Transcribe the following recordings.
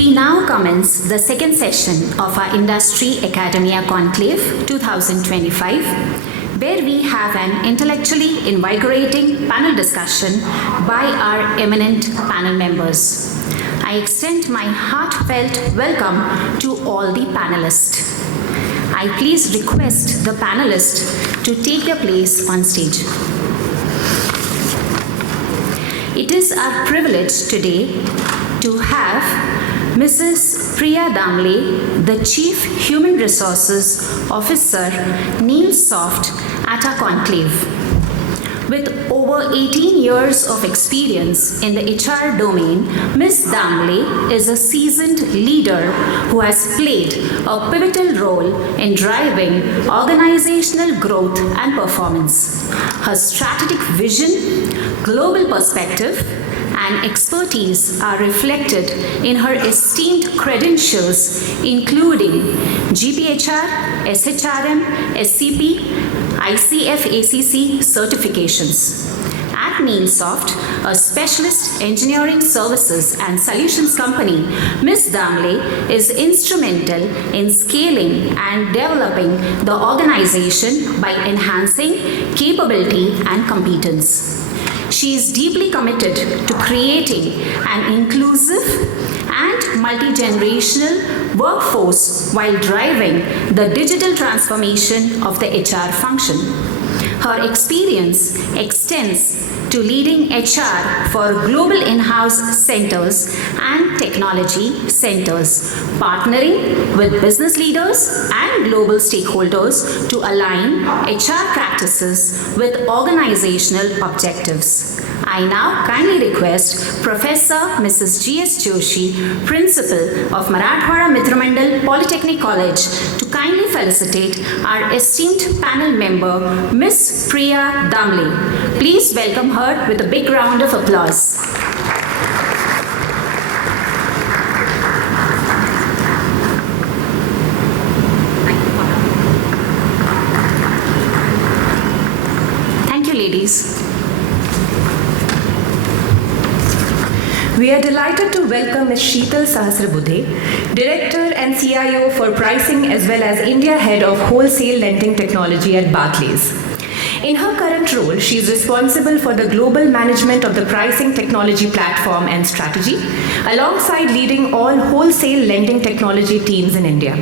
We now commence the second session of our Industry Academia Conclave 2025, where we have an intellectually invigorating panel discussion by our eminent panel members. I extend my heartfelt welcome to all the panelists. I please request the panelists to take their place on stage. It is our privilege today to have Mrs. Priya Damle, the Chief Human Resources Officer, NeilSoft at our conclave. With over 18 years of experience in the HR domain, Ms. Damle is a seasoned leader who has played a pivotal role in driving organizational growth and performance. Her strategic vision, global perspective, and expertise are reflected in her esteemed credentials, including GPHR, SHRM, SCP, ICF-ACC certifications. At NeilSoft, a specialist engineering services and solutions company, Ms. Damle is instrumental in scaling and developing the organization by enhancing capability and competence. She is deeply committed to creating an inclusive and multi-generational workforce while driving the digital transformation of the HR function. Her experience extends to leading HR for global in-house centers and technology centers, partnering with business leaders and global stakeholders to align HR practices with organizational objectives. I now kindly request Professor Mrs. G.S. Joshi, Principal of Marathwada Mitra Mandal Polytechnic College, to kindly felicitate our esteemed panel member, Ms. Priya Damle. Please welcome her with a big round of applause. Thank you, ladies. We are delighted to welcome Ms. Sheetal Sahasrabudhe, Director and CIO for Pricing as well as India Head of Wholesale Lending Technology at Barclays. In her current role, she is responsible for the global management of the pricing technology platform and strategy, alongside leading all wholesale lending technology teams in India.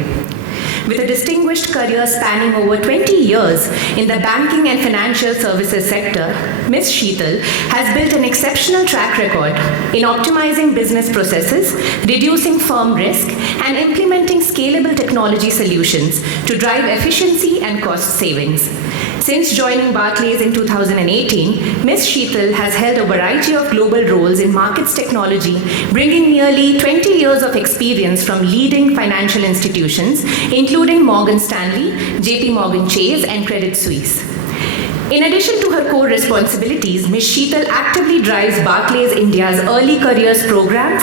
With a distinguished career spanning over 20 years in the banking and financial services sector, Ms. Sheetal has built an exceptional track record in optimizing business processes, reducing firm risk, and implementing scalable technology solutions to drive efficiency and cost savings. Since joining Barclays in 2018, Ms. Sheetal has held a variety of global roles in markets technology, bringing nearly 20 years of experience from leading financial institutions, including Morgan Stanley, JP Morgan Chase, and Credit Suisse. In addition to her core responsibilities, Ms. Sheetal actively drives Barclays India's early careers programs,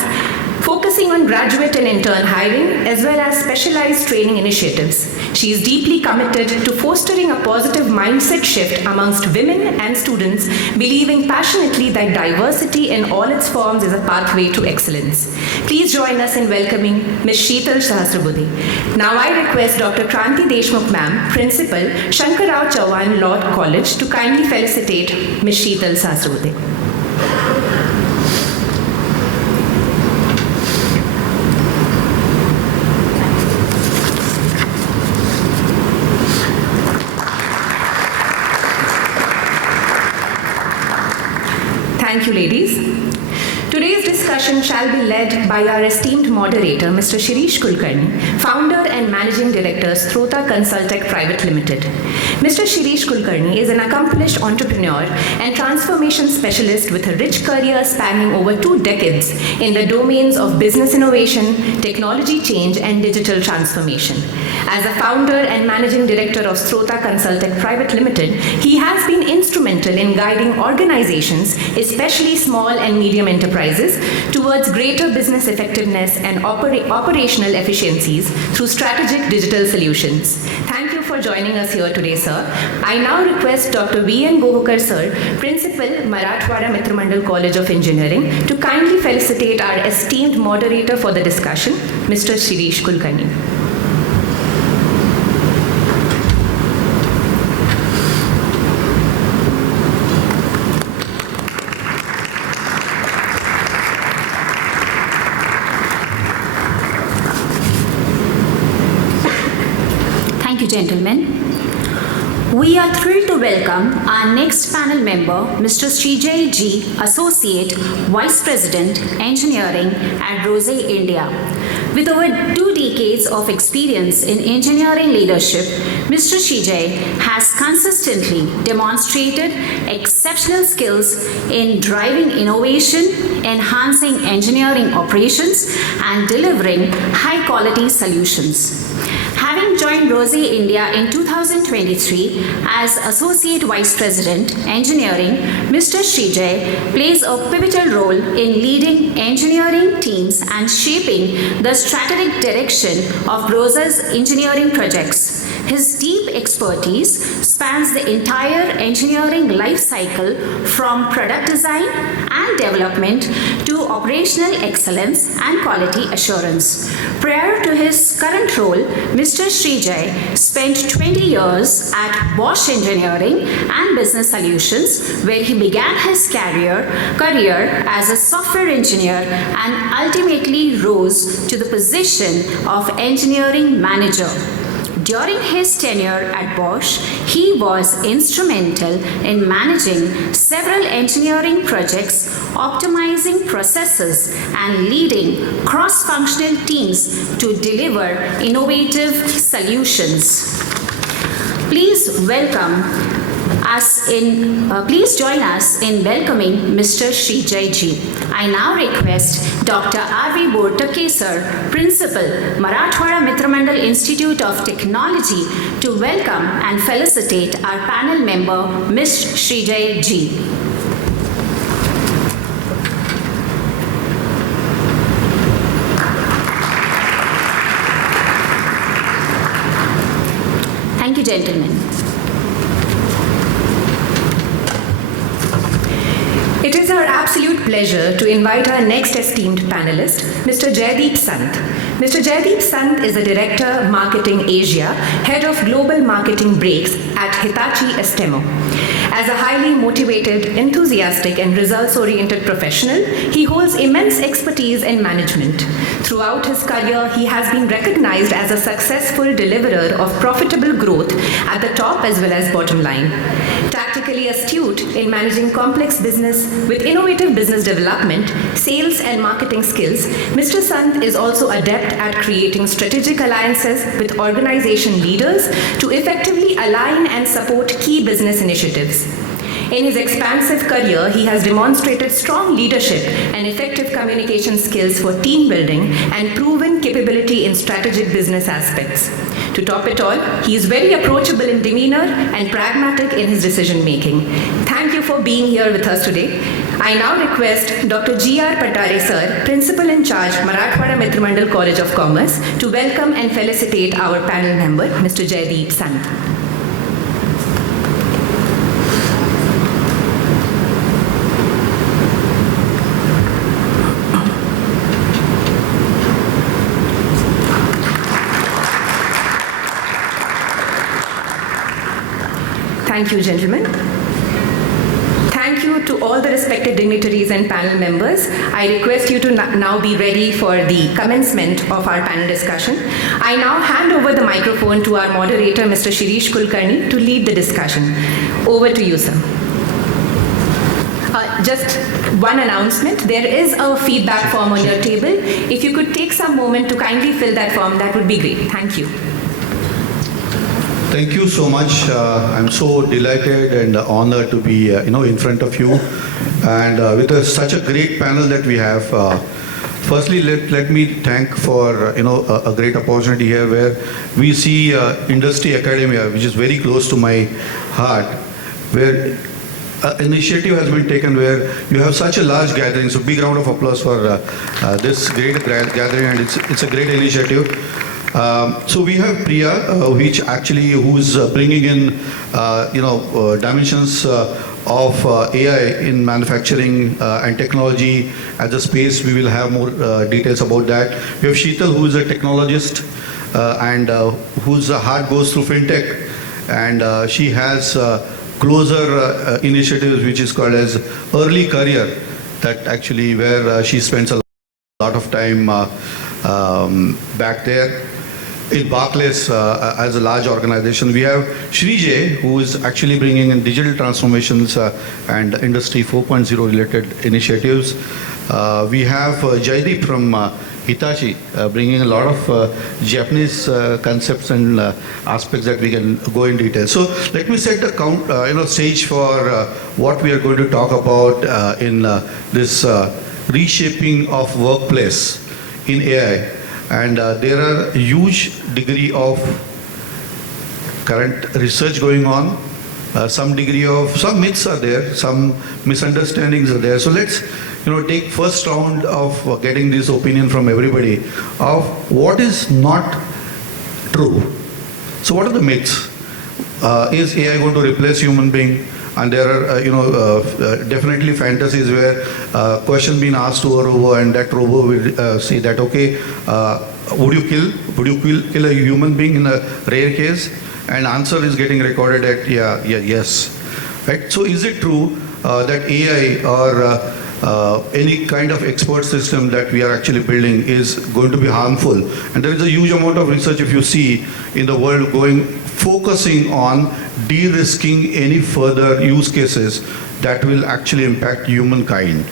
focusing on graduate and intern hiring as well as specialized training initiatives. She is deeply committed to fostering a positive mindset shift amongst women and students, believing passionately that diversity in all its forms is a pathway to excellence. Please join us in welcoming Ms. Sheetal Sahasrabudhe. Now I request Dr. Kranti Deshmukh Ma'am, Principal, Shankarrao Chauhan Law College, to kindly felicitate Ms. Sheetal Sahasrabudhe. Thank you, ladies. Today's discussion shall be led by our esteemed moderator, Mr. Shirish Kulkarni, founder and managing director, Srota Consultech Private Limited. Mr. Shirish Kulkarni is an accomplished entrepreneur and transformation specialist with a rich career spanning over 2 decades in the domains of business innovation, technology change, and digital transformation. As a founder and managing director of Srota Consultech Private Limited, he has been instrumental in guiding organizations, especially small and medium enterprises, towards greater business effectiveness and operational efficiencies through strategic digital solutions. Thank you for for joining us here today, sir. I now request Dr. V.N. Gohukar, sir, Principal, Marathwada Mitra Mandal College of Engineering, to kindly felicitate our esteemed moderator for the discussion, Mr. Shirish Kulkarni. Thank you, gentlemen. We are thrilled to welcome our next panel member, Mr. Srijay G, Associate Vice President, Engineering at Rose India. With over 2 decades of experience in engineering leadership, Mr. Srijay has consistently demonstrated exceptional skills in driving innovation, enhancing engineering operations, and delivering high-quality solutions. Having joined Rose India in 2023 as Associate Vice President, Engineering, Mr. Srijay plays a pivotal role in leading engineering teams and shaping the strategic direction of Rose's engineering projects. His deep expertise spans the entire engineering life cycle from product design and development to operational excellence and quality assurance. Prior to his current role, Mr. Srijay spent 20 years at Bosch Engineering and Business Solutions, where he began his career as a software engineer and ultimately rose to the position of engineering manager. During his tenure at Bosch, he was instrumental in managing several engineering projects, optimizing processes, and leading cross-functional teams to deliver innovative solutions. Please join us in welcoming Mr. Srijay Ji. I now request Dr. R.V. Bortake, sir, Principal, Marathwada Mitra Mandal Institute of Technology, to welcome and felicitate our panel member, Ms. Srijay Ji. Thank you, gentlemen. It is our absolute pleasure to invite our next esteemed panelist, Mr. Jaideep Sant. Mr. Jaideep Sant is the Director, Marketing Asia, Head of Global Marketing Breaks at Hitachi Estemo. As a highly motivated, enthusiastic, and results-oriented professional, he holds immense expertise in management. Throughout his career, he has been recognized as a successful deliverer of profitable growth at the top as well as bottom line. Tactically astute in managing complex business with innovative business development, sales, and marketing skills, Mr. Sant is also adept at creating strategic alliances with organization leaders to effectively align and support key business initiatives. In his expansive career, he has demonstrated strong leadership and effective communication skills for team building and proven capability in strategic business aspects. To top it all, he is very approachable in demeanor and pragmatic in his decision making. Thank you for being here with us today. I now request Dr. G.R. Patare, sir, Principal in Charge, Marathwada Mitra Mandal College of Commerce, to welcome and felicitate our panel member, Mr. Jaideep Sant. Thank you, gentlemen. Thank you to all the respected dignitaries and panel members. I request you to now be ready for the commencement of our panel discussion. I now hand over the microphone to our moderator, Mr. Shirish Kulkarni, to lead the discussion. Over to you, sir. Just one announcement. There is a feedback form on your table. If you could take some moment to kindly fill that form, that would be great. Thank you. Thank you so much. I'm so delighted and honored to be in front of you, and with such a great panel that we have. Firstly, let me thank for a great opportunity here, where we see industry academia, which is very close to my heart, where initiative has been taken where you have such a large gathering. So big round of applause for this great gathering, and it's a great initiative. So we have Priya, who's bringing in dimensions of AI in manufacturing and technology as a space. We will have more details about that. We have Sheetal, who is a technologist and whose heart goes through fintech, and she has closer initiatives which is called as early career, that actually where she spends a lot of time back there. In Barclays, as a large organization, we have Srijay, who is actually bringing in digital transformations and Industry 4.0 related initiatives. We have Jaideep from Hitachi, bringing a lot of Japanese concepts and aspects that we can go in detail. So let me set the stage for what we are going to talk about in this reshaping of workplace in AI. And there are a huge degree of current research going on. Some myths are there, some misunderstandings are there. So let's take first round of getting this opinion from everybody of what is not true. So what are the myths? Is AI going to replace human being? And there are definitely fantasies where question being asked to a robot, and that robot will say that, okay, would you kill a human being in a rare case? And answer is getting recorded at yes, right? So is it true that AI or any kind of expert system that we are actually building is going to be harmful? And there is a huge amount of research, if you see, in the world focusing on de-risking any further use cases that will actually impact humankind.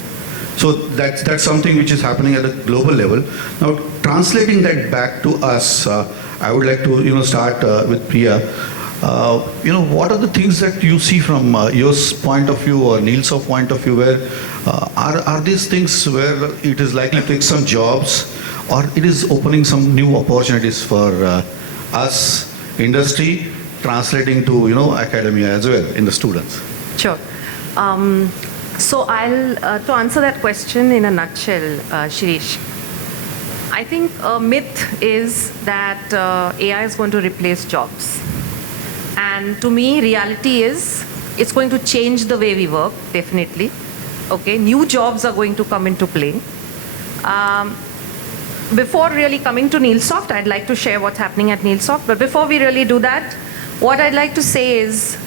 So that's something which is happening at a global level. Now, translating that back to us, I would like to start with Priya. What are the things that you see from your point of view or Niels' point of view, where are these things where it is likely to take some jobs, or it is opening some new opportunities for us, industry, translating to academia as well in the students? Sure. So I'll to answer that question in a nutshell, Shirish. I think a myth is that AI is going to replace jobs. And to me, reality is it's going to change the way we work, definitely. Okay, new jobs are going to come into play. Before really coming to NeilSoft, I'd like to share what's happening at NeilSoft. But before we really do that, what I'd like to say is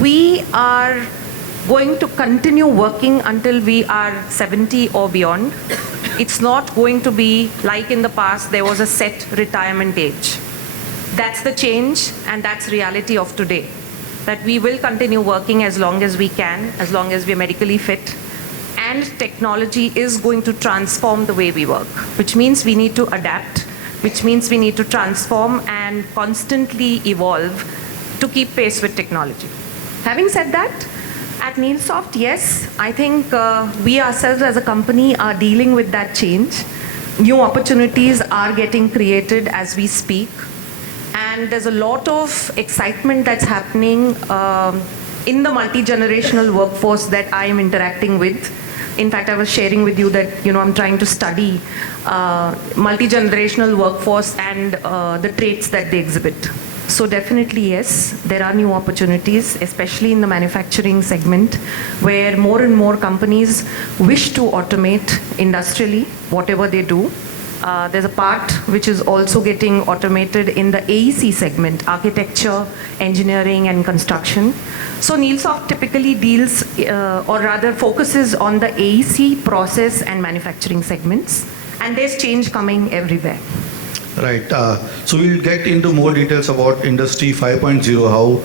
we are going to continue working until we are 70 or beyond. It's not going to be like in the past, there was a set retirement age. That's the change, and that's reality of today. That we will continue working as long as we can, as long as we're medically fit. And technology is going to transform the way we work, which means we need to adapt, which means we need to transform and constantly evolve to keep pace with technology. Having said that, at NeilSoft, yes, I think we ourselves as a company are dealing with that change. New opportunities are getting created as we speak. And there's a lot of excitement that's happening in the multi-generational workforce that I am interacting with. In fact, I was sharing with you that I'm trying to study multi-generational workforce and the traits that they exhibit. So definitely yes, there are new opportunities, especially in the manufacturing segment, where more and more companies wish to automate industrially whatever they do. There's a part which is also getting automated in the AEC segment, architecture, engineering, and construction. So NeilSoft typically deals, or rather focuses on the AEC, process, and manufacturing segments. And there's change coming everywhere. Right. So we'll get into more details about Industry 5.0, how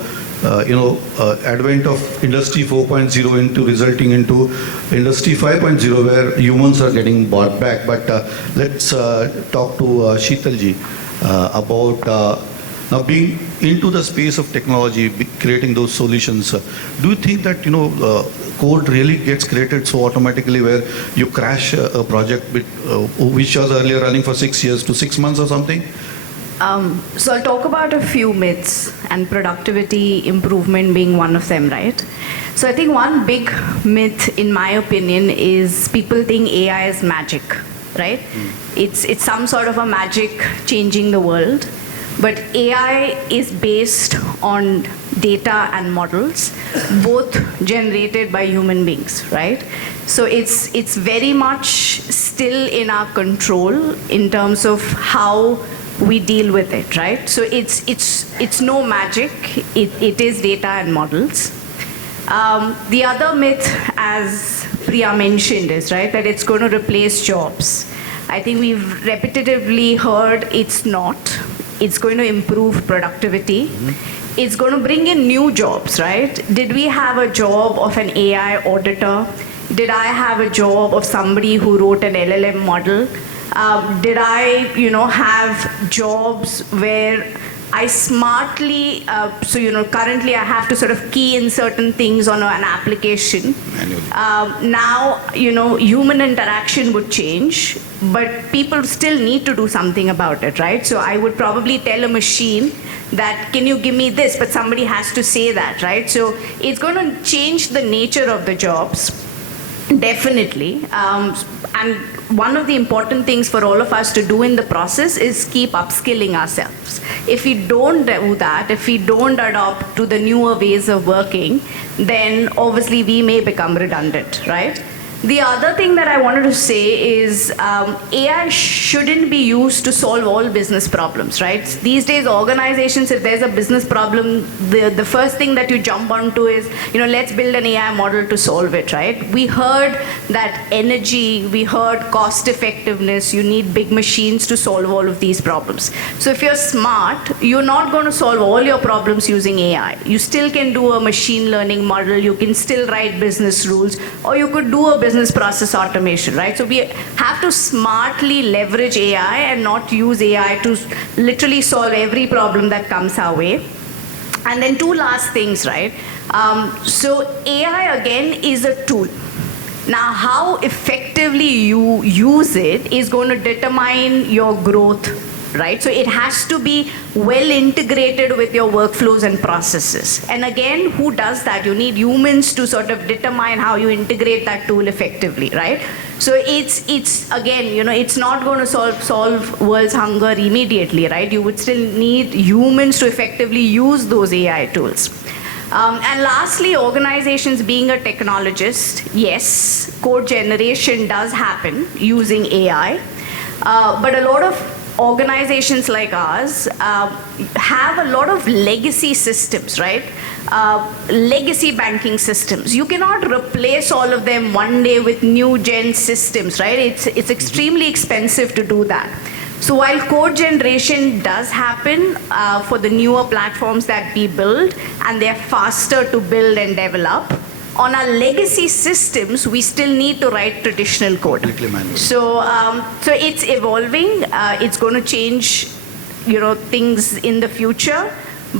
advent of Industry 4.0 into resulting into Industry 5.0, where humans are getting brought back. But let's talk to Sheetalji about now being into the space of technology, creating those solutions. Do you think that code really gets created so automatically, where you crash a project which was earlier running for 6 years to 6 months or something? So I'll talk about a few myths, and productivity improvement being one of them, right? So I think one big myth, in my opinion, is people think AI is magic, right? It's some sort of a magic changing the world. But AI is based on data and models, both generated by human beings, right? So it's very much still in our control in terms of how we deal with it, right? So it's no magic. It is data and models. The other myth, as Priya mentioned, is right that it's going to replace jobs. I think we've repetitively heard it's not. It's going to improve productivity. It's going to bring in new jobs, right? Did we have a job of an AI auditor? Did I have a job of somebody who wrote an LLM model? Did I, have jobs where I smartly, currently I have to sort of key in certain things on an application. Now, human interaction would change, but people still need to do something about it, right? So I would probably tell a machine that, can you give me this? But somebody has to say that, right? So it's going to change the nature of the jobs, definitely. And one of the important things for all of us to do in the process is keep upskilling ourselves. If we don't do that, if we don't adopt to the newer ways of working, then obviously we may become redundant, right? The other thing that I wanted to say is AI shouldn't be used to solve all business problems, right? These days, organizations, if there's a business problem, the first thing that you jump onto is, let's build an AI model to solve it, right? We heard that energy, we heard cost effectiveness, you need big machines to solve all of these problems. So if you're smart, you're not going to solve all your problems using AI. You still can do a machine learning model, you can still write business rules, or you could do a business process automation, right? So we have to smartly leverage AI and not use AI to literally solve every problem that comes our way. And then two last things, right? So AI, again, is a tool. Now, how effectively you use it is going to determine your growth, right? So it has to be well integrated with your workflows and processes. And again, who does that? You need humans to sort of determine how you integrate that tool effectively, right? So it's again, it's not going to solve world's hunger immediately, right? You would still need humans to effectively use those AI tools. And lastly, organizations being a technologist, yes, code generation does happen using AI, but a lot of organizations like ours have a lot of legacy systems, right? Legacy banking systems. You cannot replace all of them one day with new gen systems, right? It's extremely expensive to do that. So while code generation does happen for the newer platforms that we build, and they're faster to build and develop, on our legacy systems, we still need to write traditional code. So it's evolving. It's going to change, things in the future.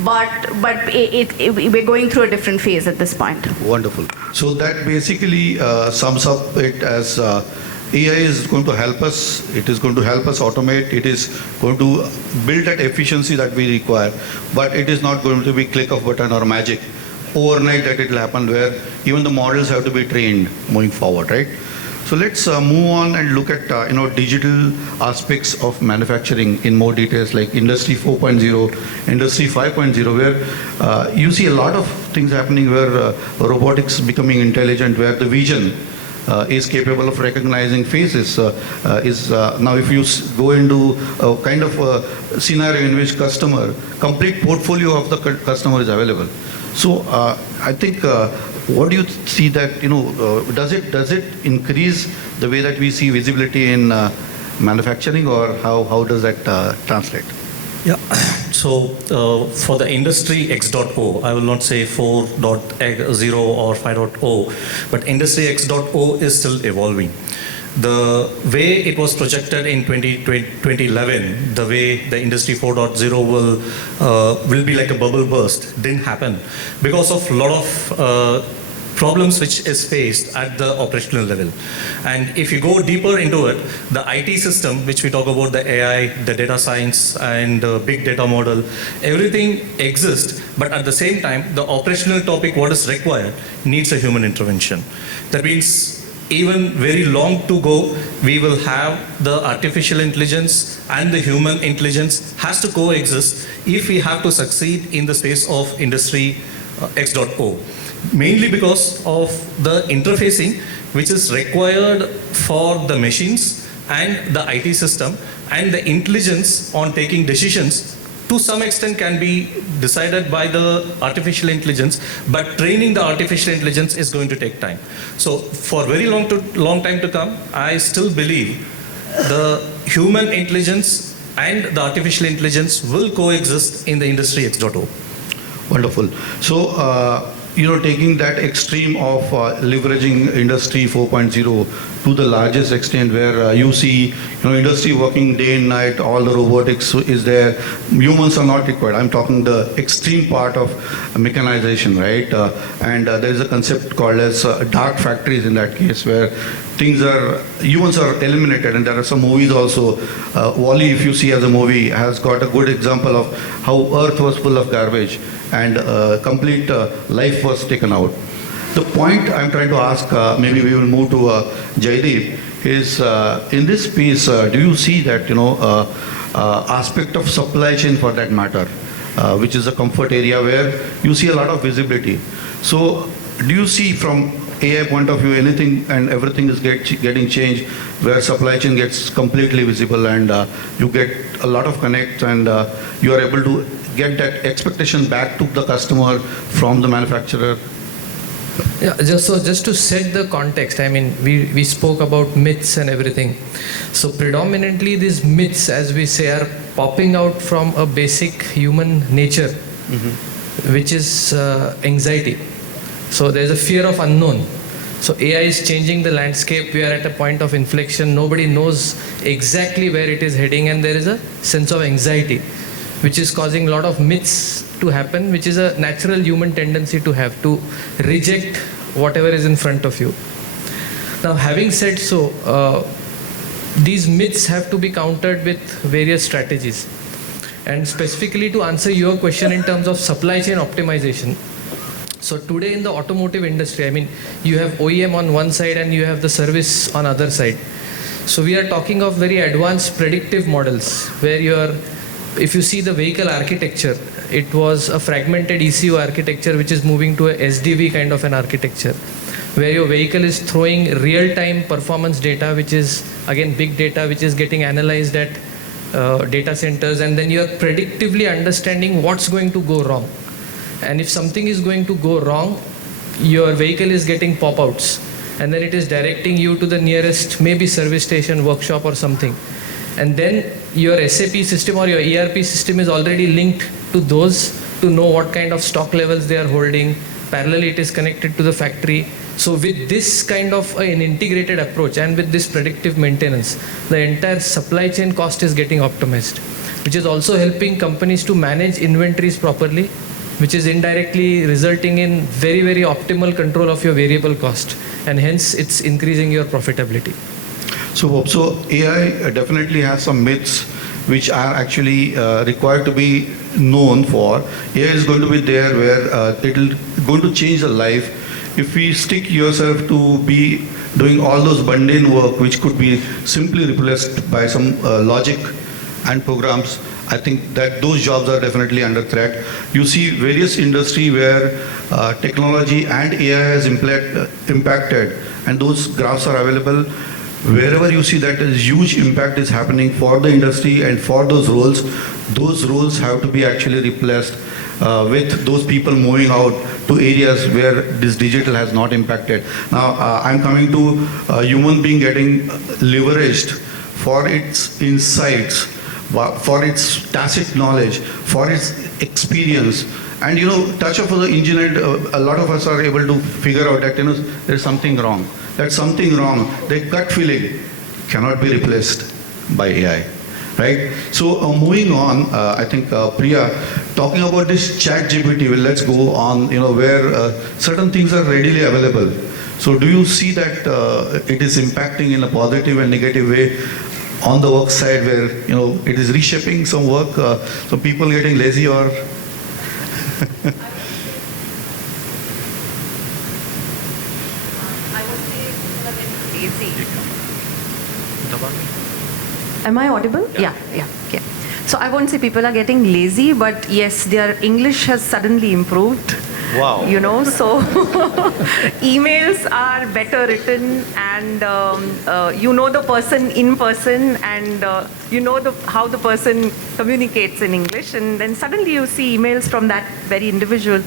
But we're going through a different phase at this point. Wonderful. So that basically sums up it as AI is going to help us. It is going to help us automate. It is going to build that efficiency that we require. But it is not going to be click of button or magic overnight that it will happen, where even the models have to be trained moving forward, right? So let's move on and look at digital aspects of manufacturing in more details, like Industry 4.0, Industry 5.0, where you see a lot of things happening, where robotics becoming intelligent, where the vision is capable of recognizing faces. Now if you go into a kind of a scenario in which complete portfolio of the customer is available. So I think, what do you see that, does it increase the way that we see visibility in manufacturing, or how does that translate? Yeah, so for the Industry X.0, I will not say 4.0 or 5.0, but Industry X.0 is still evolving. The way it was projected in 2011, the way the Industry 4.0 will be like a bubble burst, didn't happen because of a lot of problems which is faced at the operational level. And if you go deeper into it, the IT system, which we talk about, the AI, the data science, and big data model, everything exists, but at the same time, the operational topic, what is required, needs a human intervention. That means even very long to go, we will have the artificial intelligence and the human intelligence has to coexist if we have to succeed in the space of Industry X.0. Mainly because of the interfacing which is required for the machines and the IT system, and the intelligence on taking decisions to some extent can be decided by the artificial intelligence, but training the artificial intelligence is going to take time. So for very long time to come, I still believe the human intelligence and the artificial intelligence will coexist in the Industry X.0. Wonderful. So, taking that extreme of leveraging Industry 4.0 to the largest extent, where you see, industry working day and night, all the robotics is there, humans are not required. I'm talking the extreme part of mechanization, right? And there is a concept called as dark factories in that case, where humans are eliminated. And there are some movies also. Wall-E, if you see as a movie, has got a good example of how Earth was full of garbage and complete life was taken out. The point I'm trying to ask, maybe we will move to Jaideep, is in this piece, do you see that, aspect of supply chain for that matter, which is a comfort area where you see a lot of visibility. So do you see from AI point of view anything and everything is getting changed, where supply chain gets completely visible and you get a lot of connect and you are able to get that expectation back to the customer from the manufacturer? Yeah, just to set the context, I mean, we spoke about myths and everything. So predominantly these myths, as we say, are popping out from a basic human nature, which is anxiety. So there's a fear of unknown. So AI is changing the landscape. We are at a point of inflection. Nobody knows exactly where it is heading, and there is a sense of anxiety, which is causing a lot of myths to happen, which is a natural human tendency to have, to reject whatever is in front of you. Now, having said so, these myths have to be countered with various strategies. And specifically to answer your question in terms of supply chain optimization, so today in the automotive industry, I mean, you have OEM on one side and you have the service on other side. So we are talking of very advanced predictive models where if you see the vehicle architecture, it was a fragmented ECU architecture which is moving to a SDV kind of an architecture, where your vehicle is throwing real-time performance data, which is again big data, which is getting analyzed at data centers, and then you are predictively understanding what's going to go wrong. And if something is going to go wrong, your vehicle is getting pop-outs, and then it is directing you to the nearest maybe service station, workshop or something. And then your SAP system or your ERP system is already linked to those to know what kind of stock levels they are holding. Parallelly, it is connected to the factory. So with this kind of an integrated approach and with this predictive maintenance, the entire supply chain cost is getting optimized, which is also helping companies to manage inventories properly, which is indirectly resulting in very, very optimal control of your variable cost. And hence, it's increasing your profitability. So AI definitely has some myths which are actually required to be known for. AI is going to be there where it going to change the life. If we stick yourself to be doing all those mundane work which could be simply replaced by some logic and programs, I think that those jobs are definitely under threat. You see various industry where technology and AI has impacted, and those graphs are available. Wherever you see that a huge impact is happening for the industry and for those roles have to be actually replaced with those people moving out to areas where this digital has not impacted. Now, I'm coming to human being getting leveraged for its insights, for its tacit knowledge, for its experience. And touch of the engineer, a lot of us are able to figure out that there's something wrong. That's something wrong. The gut feeling cannot be replaced by AI. right? So moving on, I think Priya, talking about this chat GPT, well, let's go on, where certain things are readily available. So do you see that it is impacting in a positive and negative way on the work side, where it is reshaping some work, so people getting lazy, or Am I audible? Yeah. Okay. So I won't say people are getting lazy, but yes, their English has suddenly improved. wow, So emails are better written, and the person in person, and how the person communicates in English, and then suddenly you see emails from that very individual,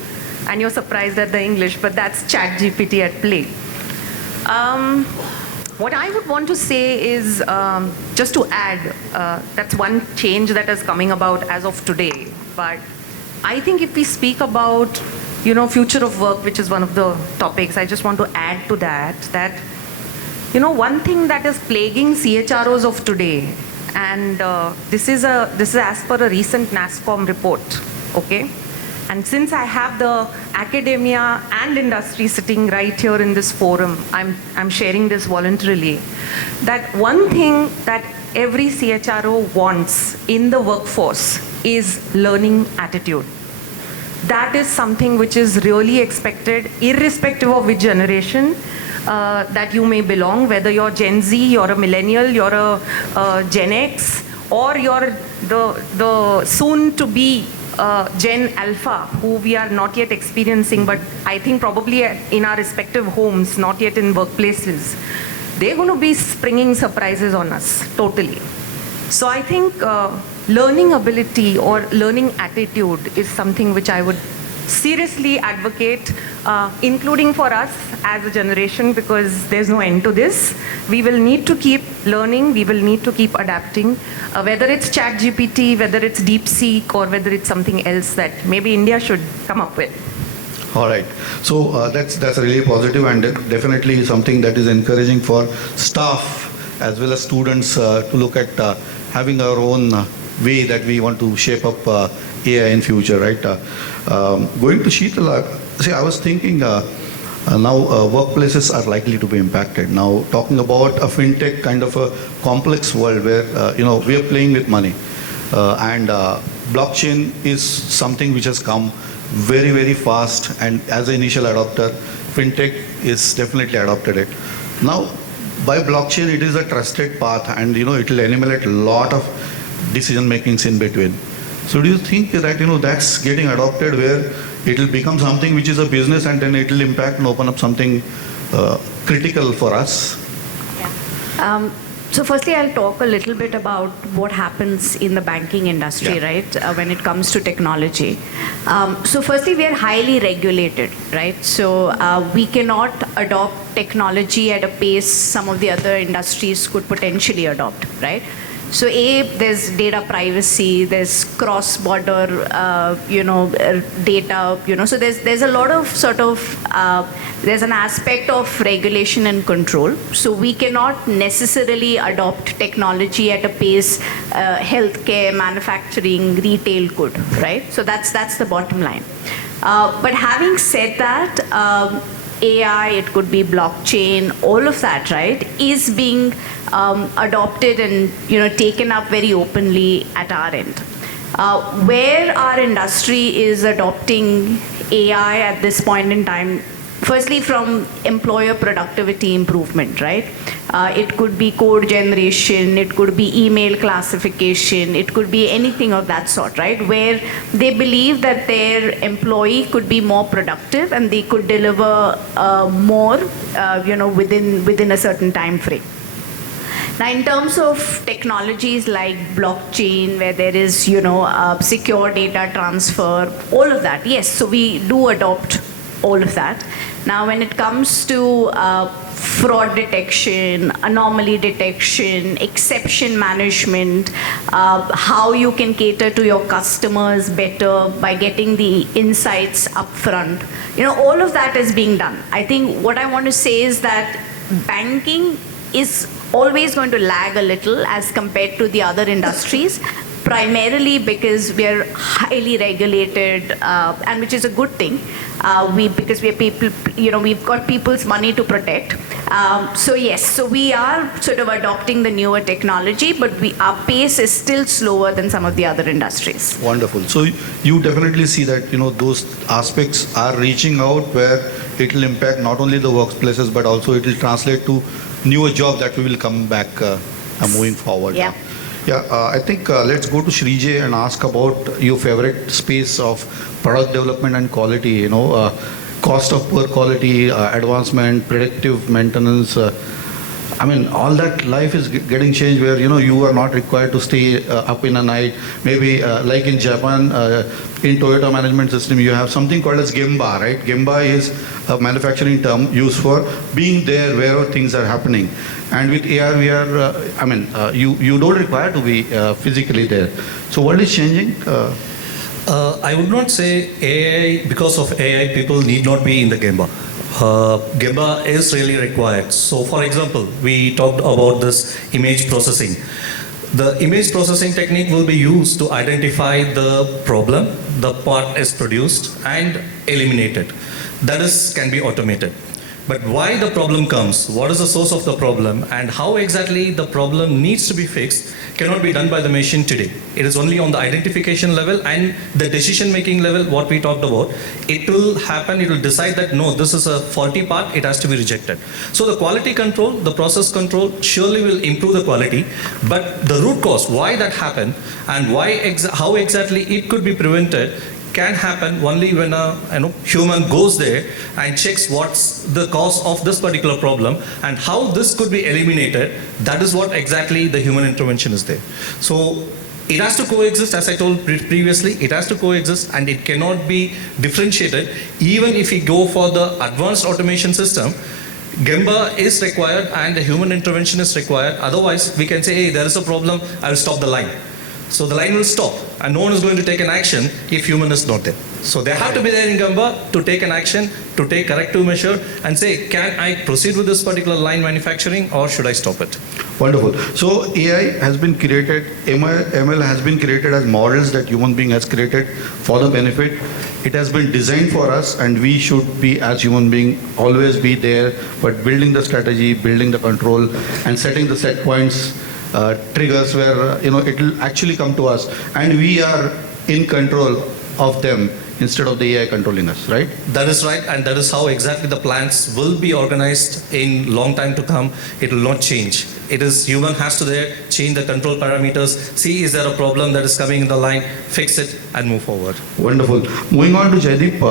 and you're surprised at the English, but that's Chat GPT at play. What I would want to say is, just to add, that's one change that is coming about as of today. But I think if we speak about, future of work, which is one of the topics, I just want to add to that, one thing that is plaguing CHROs of today, and this is as per a recent NASSCOM report, okay? And since I have the academia and industry sitting right here in this forum, I'm sharing this voluntarily, that one thing that every CHRO wants in the workforce is learning attitude. That is something which is really expected, irrespective of which generation that you may belong, whether you're Gen Z, you're a millennial, you're a Gen X, or you're the soon-to-be Gen Alpha, who we are not yet experiencing, but I think probably in our respective homes, not yet in workplaces. They're going to be springing surprises on us, totally. So I think learning ability or learning attitude is something which I would seriously advocate, including for us as a generation, because there's no end to this. We will need to keep learning, we will need to keep adapting, whether it's Chat GPT, whether it's DeepSeek, or whether it's something else that maybe India should come up with. all right. So that's really positive, and definitely something that is encouraging for staff as well as students to look at having our own way that we want to shape up AI in future, right? Going to Sheetal, see, I was thinking now workplaces are likely to be impacted. Now, talking about a fintech kind of a complex world where we are playing with money, and blockchain is something which has come very, very fast, and as an initial adopter, fintech is definitely adopted it. Now, by blockchain, it is a trusted path, and it will eliminate a lot of decision makings in between. So do you think that that's getting adopted, where it will become something which is a business, and then it will impact and open up something critical for us? Yeah. So firstly, I'll talk a little bit about what happens in the banking industry, right, when it comes to technology. So firstly, we are highly regulated, right? So we cannot adopt technology at a pace some of the other industries could potentially adopt, right? So there's data privacy, there's cross-border, data, so there's a lot of there's an aspect of regulation and control. So we cannot necessarily adopt technology at a pace healthcare, manufacturing, retail could, right? So that's the bottom line. But having said that, AI, it could be blockchain, all of that, right, is being adopted and taken up very openly at our end. Where our industry is adopting AI at this point in time, firstly from employer productivity improvement, right? It could be code generation, it could be email classification, it could be anything of that sort, right? Where they believe that their employee could be more productive and they could deliver more, within a certain time frame. Now, in terms of technologies like blockchain, where there is, secure data transfer, all of that, yes, so we do adopt all of that. Now, when it comes to fraud detection, anomaly detection, exception management, how you can cater to your customers better by getting the insights upfront, all of that is being done. I think what I want to say is that banking is always going to lag a little as compared to the other industries, primarily because we are highly regulated, and which is a good thing. Because we are people, we've got people's money to protect. So yes, so we are sort of adopting the newer technology, but our pace is still slower than some of the other industries. Wonderful. So you definitely see that, those aspects are reaching out where it will impact not only the workplaces, but also it will translate to newer jobs that we will come back moving forward. Yeah. Yeah, I think let's go to Srijay and ask about your favorite space of product development and quality, cost of poor quality, advancement, predictive maintenance. All that life is getting changed where, you are not required to stay up in a night. Maybe like in Japan, in Toyota management system, you have something called as Gemba, right? Gemba is a manufacturing term used for being there wherever things are happening. And with AI, we are, you don't require to be physically there. So what is changing? I would not say AI, because of AI, people need not be in the Gemba. Gemba is really required. So for example, we talked about this image processing. The image processing technique will be used to identify the problem, the part is produced and eliminated. That can be automated. But why the problem comes, what is the source of the problem, and how exactly the problem needs to be fixed cannot be done by the machine today. It is only on the identification level and the decision-making level, what we talked about. It will happen, it will decide that no, this is a faulty part, it has to be rejected. So the quality control, the process control surely will improve the quality, but the root cause, why that happened and how exactly it could be prevented can happen only when a human goes there and checks what's the cause of this particular problem and how this could be eliminated. That is what exactly the human intervention is there. So it has to coexist, as I told previously, it has to coexist and it cannot be differentiated. Even if we go for the advanced automation system, Gemba is required and the human intervention is required. Otherwise, we can say, hey, there is a problem, I will stop the line. So the line will stop and no one is going to take an action if human is not there. So they have to be there in Gemba to take an action, to take corrective measure and say, can I proceed with this particular line manufacturing or should I stop it? Wonderful. So AI has been created, ML has been created as models that human being has created for the benefit. It has been designed for us and we should be, as human being, always be there, but building the strategy, building the control and setting the set points, triggers where it will actually come to us and we are in control of them instead of the AI controlling us, right? That is right, and that is how exactly the plants will be organized in long time to come. It will not change. It is human has to there change the control parameters, see is there a problem that is coming in the line, fix it and move forward. Wonderful. Moving on to Jaideep,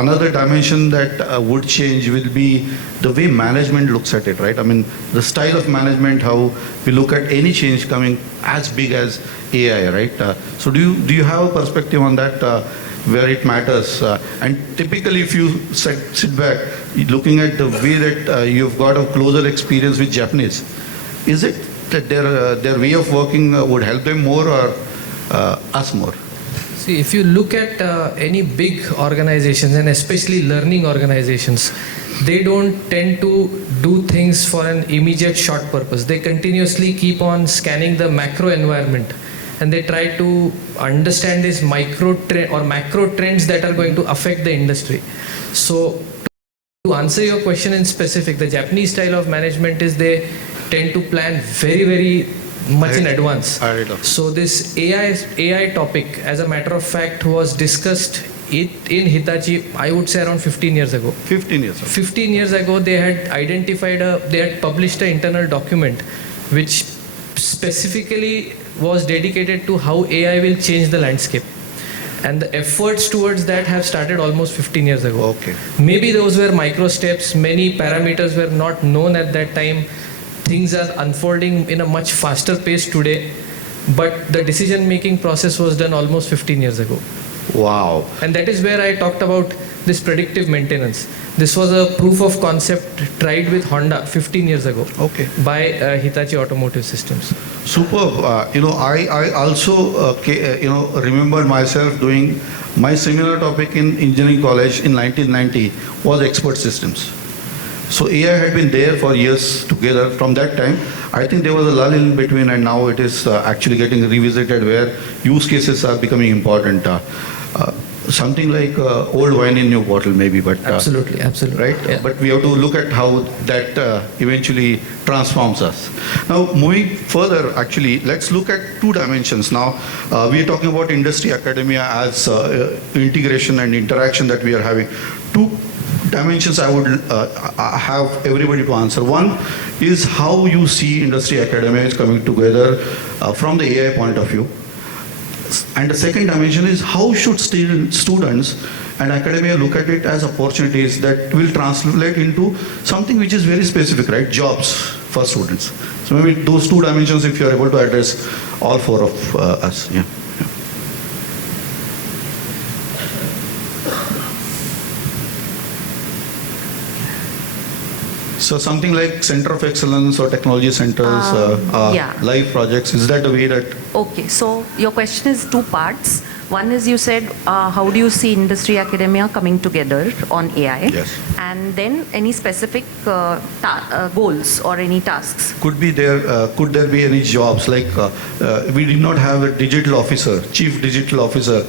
another dimension that would change will be the way management looks at it, right? The style of management, how we look at any change coming as big as AI, right? So do you have a perspective on that? Where it matters, and typically if you sit back looking at the way that you've got a closer experience with Japanese, is it that their way of working would help them more or us more? See, if you look at any big organizations and especially learning organizations, they don't tend to do things for an immediate short purpose. They continuously keep on scanning the macro environment and they try to understand these macro trends that are going to affect the industry. So to answer your question in specific, the Japanese style of management is they tend to plan very, very much in advance. So this AI topic, as a matter of fact, was discussed in Hitachi, I would say around 15 years ago. 15 years ago. 15 years ago, they had they had published an internal document which specifically was dedicated to how AI will change the landscape. And the efforts towards that have started almost 15 years ago. Okay. Maybe those were micro steps, many parameters were not known at that time. Things are unfolding in a much faster pace today, but the decision-making process was done almost 15 years ago. Wow. And that is where I talked about this predictive maintenance. This was a proof of concept tried with Honda 15 years ago. Okay. By Hitachi Automotive Systems. Superb. I also remembered myself doing my similar topic in engineering college in 1990 was expert systems. So AI had been there for years together. From that time, I think there was a lull in between, and now it is actually getting revisited where use cases are becoming important. Something like old wine in new bottle maybe, but Absolutely, absolutely. right? Yeah. But we have to look at how that eventually transforms us. Now, moving further, actually, let's look at two dimensions. Now, we are talking about industry academia as integration and interaction that we are having. Two dimensions I would have everybody to answer. One is how you see industry academia is coming together from the AI point of view. And the second dimension is how should students and academia look at it as opportunities that will translate into something which is very specific, right? Jobs for students. So maybe those two dimensions, if you are able to address all four of us. Yeah. So something like Center of Excellence or Technology Centers, yeah. live projects, is that the way that? Okay, so your question is two parts. One is you said, how do you see industry academia coming together on AI? Yes. And then any specific goals or any tasks? Could there be any jobs like we did not have a digital officer, chief digital officer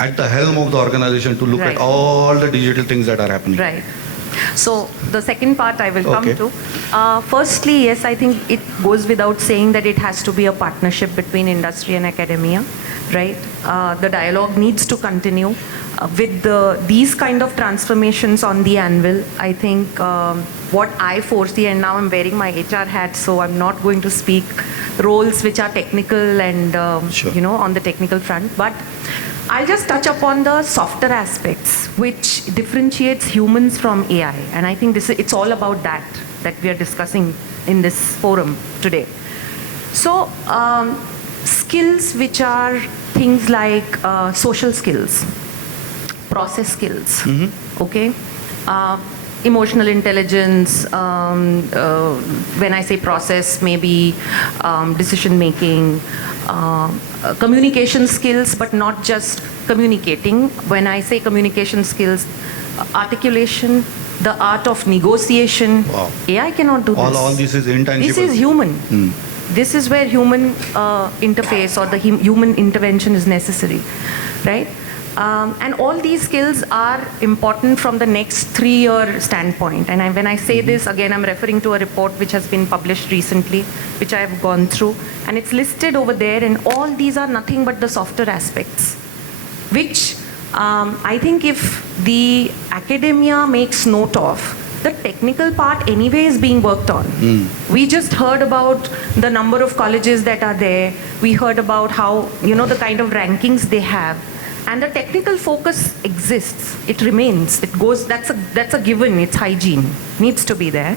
at the helm of the organization to look Right. at all the digital things that are happening? Right. So the second part I will come Okay. to. Firstly, yes, I think it goes without saying that it has to be a partnership between industry and academia, right? The dialogue needs to continue with these kind of transformations on the anvil. I think what I foresee, and now I'm wearing my HR hat, so I'm not going to speak roles which are technical and Sure. on the technical front, but I'll just touch upon the softer aspects which differentiates humans from AI, and I think it's all about that we are discussing in this forum today. So skills which are things like social skills, process skills, okay, emotional intelligence, when I say process, maybe decision making, communication skills, but not just communicating. When I say communication skills, articulation, the art of negotiation. Wow. AI cannot do this. All this is intangible. This is human. This is where human interface or the human intervention is necessary, right? And all these skills are important from the next 3-year standpoint. And when I say this, again, I'm referring to a report which has been published recently, which I have gone through. And it's listed over there, and all these are nothing but the softer aspects, which I think if the academia makes note of, the technical part anyway is being worked on. We just heard about the number of colleges that are there. We heard about how, the kind of rankings they have. And the technical focus exists. It remains. It goes. That's a given. It's hygiene. Needs to be there.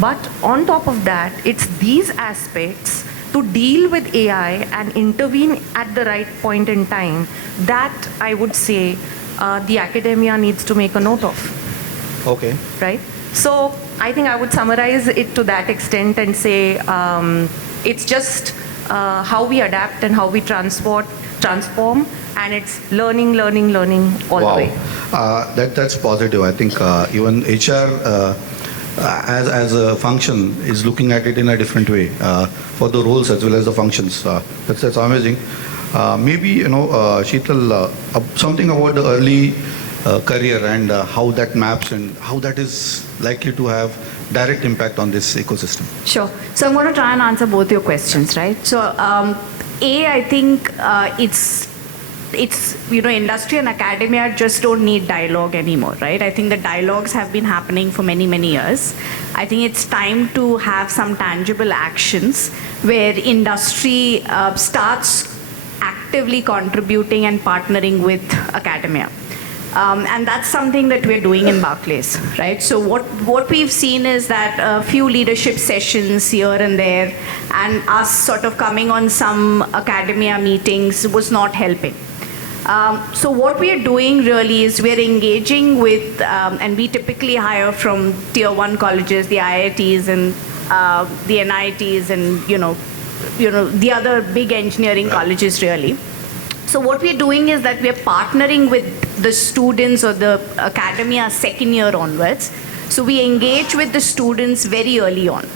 But on top of that, it's these aspects to deal with AI and intervene at the right point in time that I would say the academia needs to make a note of. Okay. Right? So I think I would summarize it to that extent and say it's just how we adapt and how we transform. And it's learning all the way. That's positive. I think even HR as a function is looking at it in a different way for the roles as well as the functions. That's amazing. Maybe Sheetal, something about the early career and how that maps and how that is likely to have direct impact on this ecosystem. Sure. So I'm going to try and answer both your questions, right? So I think it's industry and academia just don't need dialogue anymore, right? I think the dialogues have been happening for many years. I think it's time to have some tangible actions where industry starts actively contributing and partnering with academia. And that's something that we're doing in Barclays, right? So what we've seen is that a few leadership sessions here and there and us sort of coming on some academia meetings was not helping. So what we are doing really is we're engaging with, and we typically hire from tier 1 colleges, the IITs and the NITs and, the other big engineering colleges really. So what we're doing is that we're partnering with the students or the academia second year onwards So we engage with the students very early on.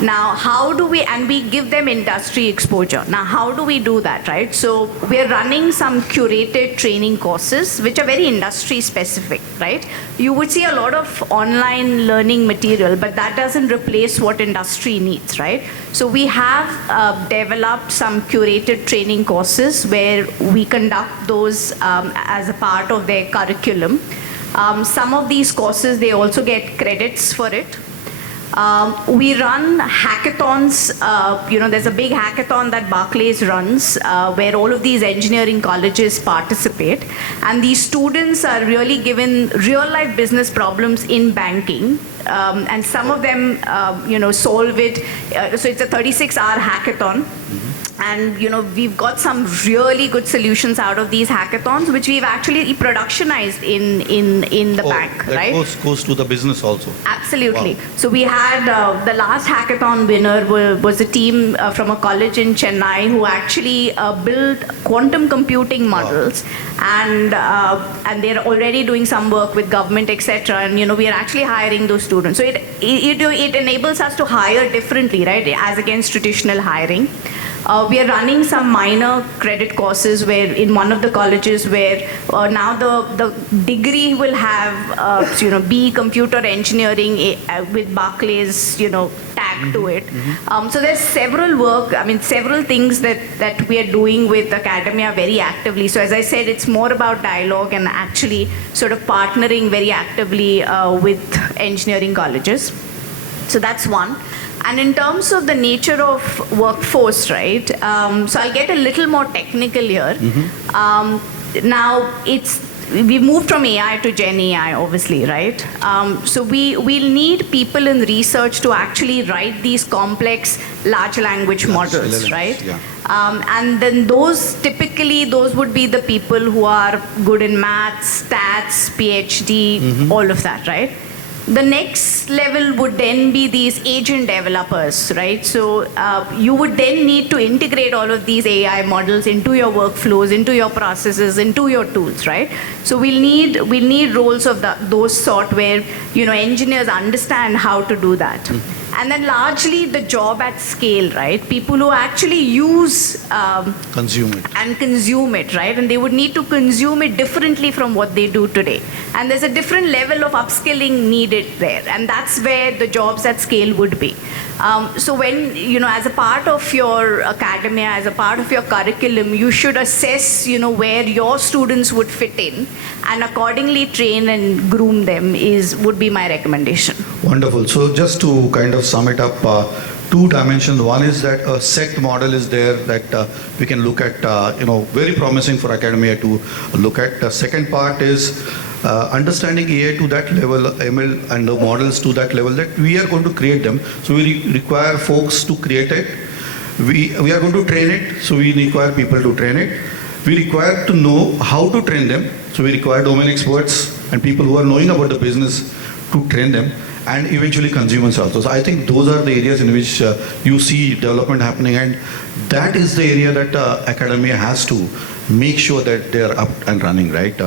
Now, and we give them industry exposure. Now, how do we do that, right? So we're running some curated training courses, which are very industry specific, right? You would see a lot of online learning material, but that doesn't replace what industry needs, right? So we have developed some curated training courses where we conduct those as a part of their curriculum. Some of these courses, they also get credits for it. We run hackathons. There's a big hackathon that Barclays runs where all of these engineering colleges participate. And these students are really given real-life business problems in banking. And some of them, solve it. So it's a 36-hour hackathon. And we've got some really good solutions out of these hackathons, which we've actually productionized in the bank, that right? goes to the business also. Absolutely. Wow. So we had the last hackathon winner was a team from a college in Chennai who actually built quantum computing models, and they're already doing some work with government, etc. And we are actually hiring those students. So it enables us to hire differently, right, as against traditional hiring. We are running some minor credit courses where in one of the colleges where now the degree will have B computer engineering with Barclays tag to it. So there's several things that we are doing with Academia very actively. So as I said, it's more about dialogue and actually sort of partnering very actively with engineering colleges. So that's one. And in terms of the nature of workforce, right, so I'll get a little more technical here. Now, we moved from AI to Gen AI, obviously, right? So we'll need people in research to actually write these complex large language models, right? Yeah. And then those would be the people who are good in maths, stats, PhD, all of that, right? The next level would then be these agent developers, right? So you would then need to integrate all of these AI models into your workflows, into your processes, into your tools, right? So we'll need roles of those sort where engineers understand how to do that. And then largely the job at scale, right? People who actually use consume it, right? And they would need to consume it differently from what they do today. And there's a different level of upskilling needed there. And that's where the jobs at scale would be. So when, as a part of your academia, as a part of your curriculum, you should assess, where your students would fit in and accordingly train and groom them would be my recommendation. Wonderful. So just to kind of sum it up, two dimensions. One is that a sect model is there that we can look at, very promising for academia to look at. The second part is understanding AI to that level, ML and the models to that level that we are going to create them. So we require folks to create it. We are going to train it, so we require people to train it. We require to know how to train them, so we require domain experts and people who are knowing about the business to train them, and eventually consumers also. So I think those are the areas in which you see development happening, and that is the area that academia has to make sure that they are up and running, right?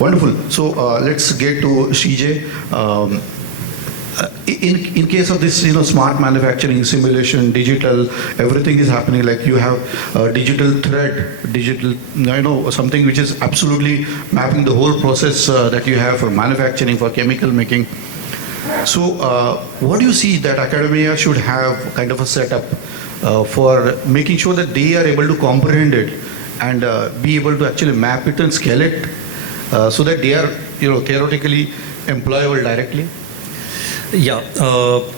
Wonderful. So let's get to CJ. In case of this, smart manufacturing, simulation, digital, everything is happening. Like you have digital thread, something which is absolutely mapping the whole process that you have for manufacturing, for chemical making. So what do you see that academia should have kind of a setup for making sure that they are able to comprehend it and be able to actually map it and scale it so that they are, theoretically employable directly? Yeah,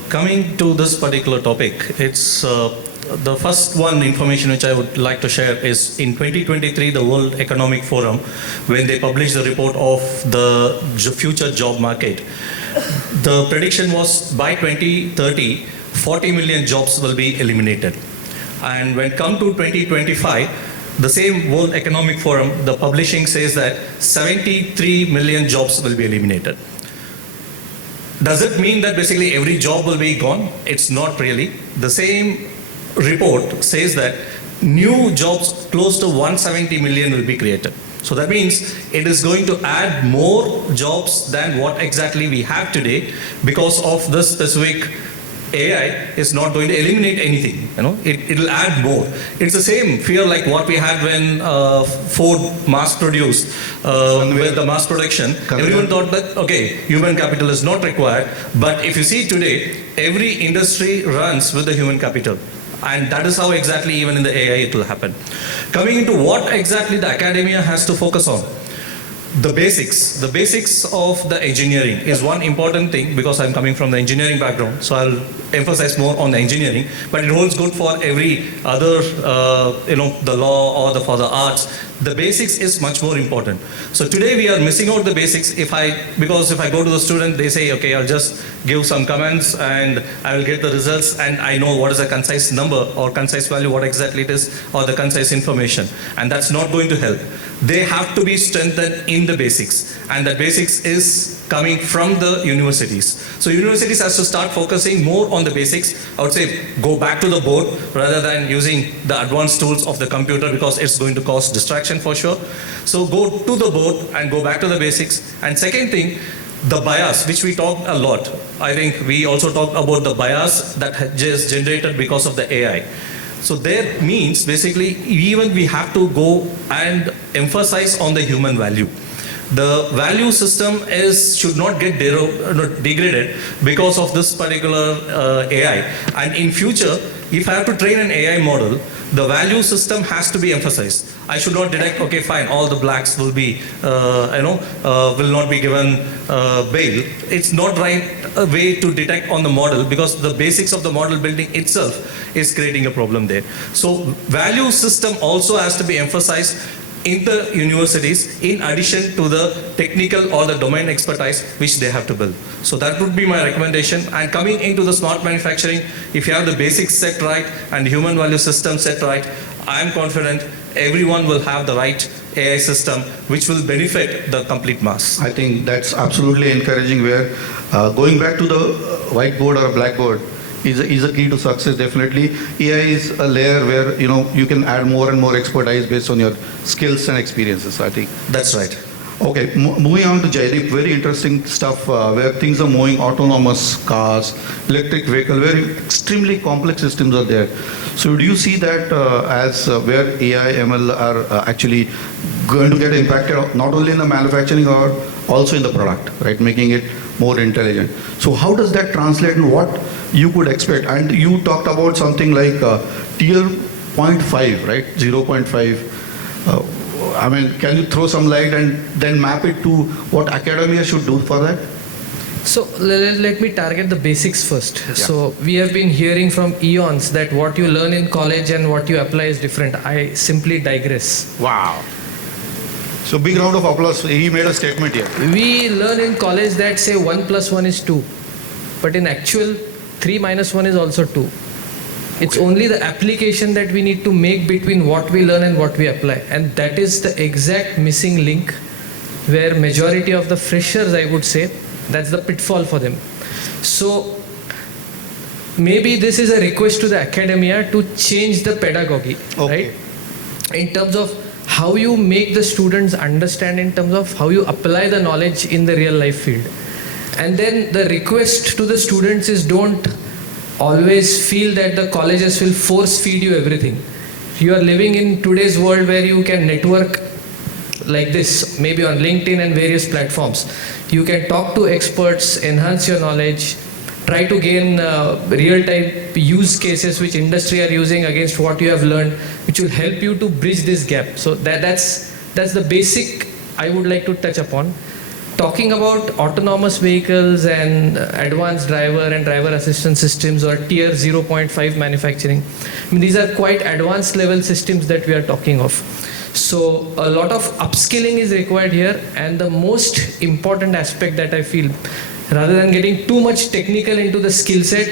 coming to this particular topic, it's the first one information which I would like to share is in 2023, the World Economic Forum, when they published the report of the future job market, the prediction was by 2030, 40 million jobs will be eliminated. And when come to 2025, the same World Economic Forum, the publishing says that 73 million jobs will be eliminated. Does it mean that basically every job will be gone? It's not really. The same report says that new jobs close to 170 million will be created. So that means it is going to add more jobs than what exactly we have today, because of this specific AI is not going to eliminate anything, it'll add more. It's the same fear like what we had when Ford mass produced, with the mass production. Everyone thought that, okay, human capital is not required, but if you see today, every industry runs with the human capital. And that is how exactly even in the AI it will happen. Coming into what exactly the academia has to focus on. The basics of the engineering is one important thing, because I'm coming from the engineering background, so I'll emphasize more on the engineering, but it holds good for every other, the law or for the arts. The basics is much more important. So today we are missing out the basics. Because if I go to the student, they say, okay, I'll just give some comments and I will get the results, and I know what is a concise number or concise value, what exactly it is, or the concise information. And that's not going to help. They have to be strengthened in the basics, and that basics is coming from the universities. So universities has to start focusing more on the basics. I would say go back to the board rather than using the advanced tools of the computer, because it's going to cause distraction for sure. So go to the board and go back to the basics. And second thing, the bias, which we talked a lot. I think we also talked about the bias that is generated because of the AI. So there means basically even we have to go and emphasize on the human value. The value system should not get degraded because of this particular AI. And in future, if I have to train an AI model, the value system has to be emphasized. I should not detect, okay, fine, all the blacks will be, will not be given bail. It's not right way to detect on the model, because the basics of the model building itself is creating a problem there. So value system also has to be emphasized in the universities, in addition to the technical or the domain expertise which they have to build. So that would be my recommendation. And coming into the smart manufacturing, if you have the basics set right and human value system set right, I am confident everyone will have the right AI system which will benefit the complete mass. I think that's absolutely encouraging, where going back to the whiteboard or a blackboard is a key to success. Definitely AI is a layer where you can add more and more expertise based on your skills and experiences. I think that's right. Okay, moving on to Jaideep, very interesting stuff where things are moving, autonomous cars, electric vehicle, very extremely complex systems are there. So do you see that as where AI, ML are actually going to get impacted not only in the manufacturing or also in the product, right, making it more intelligent? So how does that translate in what you could expect? And you talked about something like tier 0.5, right, 0.5. I mean, can you throw some light and then map it to what academia should do for that? So let me target the basics first. Yeah. So we have been hearing from eons that what you learn in college and what you apply is different. I simply digress. Wow. So big round of applause. He made a statement here. We learn in college that say 1 + 1 is 2. But in actual, 3 - 1 is also 2. It's only the application that we need to make between what we learn and what we apply. And that is the exact missing link where majority of the freshers, I would say, that's the pitfall for them. So maybe this is a request to the academia to change the pedagogy, right? In terms of how you make the students understand, in terms of how you apply the knowledge in the real life field. And then the request to the students is don't always feel that the colleges will force feed you everything. You are living in today's world where you can network like this, maybe on LinkedIn and various platforms. You can talk to experts, enhance your knowledge, try to gain real-time use cases which industry are using against what you have learned, which will help you to bridge this gap. So that's the basic I would like to touch upon. Talking about autonomous vehicles and advanced driver and driver assistance systems or tier 0.5 manufacturing, I mean, these are quite advanced level systems that we are talking of. So a lot of upskilling is required here, and the most important aspect that I feel, rather than getting too much technical into the skill set,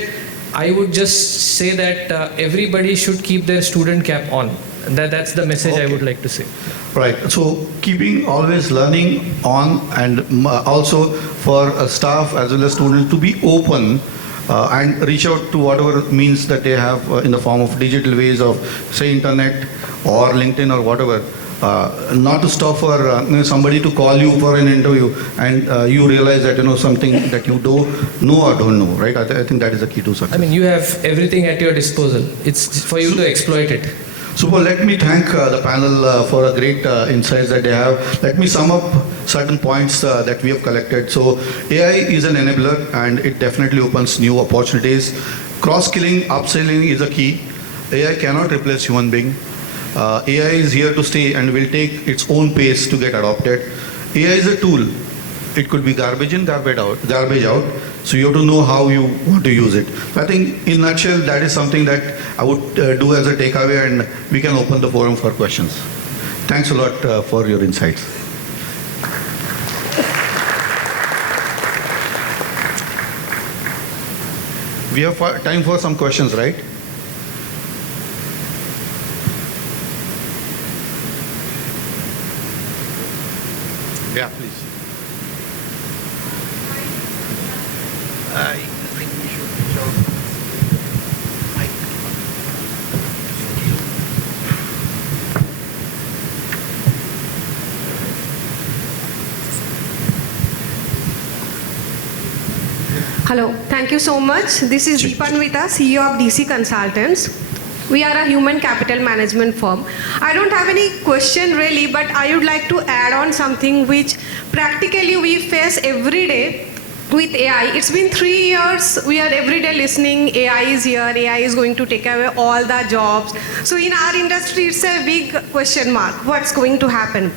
I would just say that everybody should keep their student cap on. That's the message I would like to say. Right. So keeping always learning on, and also for staff as well as students to be open and reach out to whatever means that they have in the form of digital ways of, say, internet or LinkedIn or whatever. Not to stop for somebody to call you for an interview and you realize that something that you don't know or don't know, right? I think that is the key to success. I mean, you have everything at your disposal. It's for you to exploit it. Super. Let me thank the panel for a great insights that they have. Let me sum up certain points that we have collected. So AI is an enabler and it definitely opens new opportunities. Cross-skilling, upskilling is a key. AI cannot replace human being. AI is here to stay and will take its own pace to get adopted. AI is a tool. It could be garbage in, garbage out. So you have to know how you want to use it. So I think in a nutshell, that is something that I would do as a takeaway, and we can open the forum for questions. Thanks a lot for your insights. We have time for some questions, right? Yeah, please. I think we should reach out. Hello, thank you so much. This is Deepanvita, CEO of DC Consultants. We are a human capital management firm. I don't have any question really, but I would like to add on something which practically we face every day with AI. It's been 3 years, we are every day listening, AI is here, AI is going to take away all the jobs. So in our industry, it's a big question mark, what's going to happen?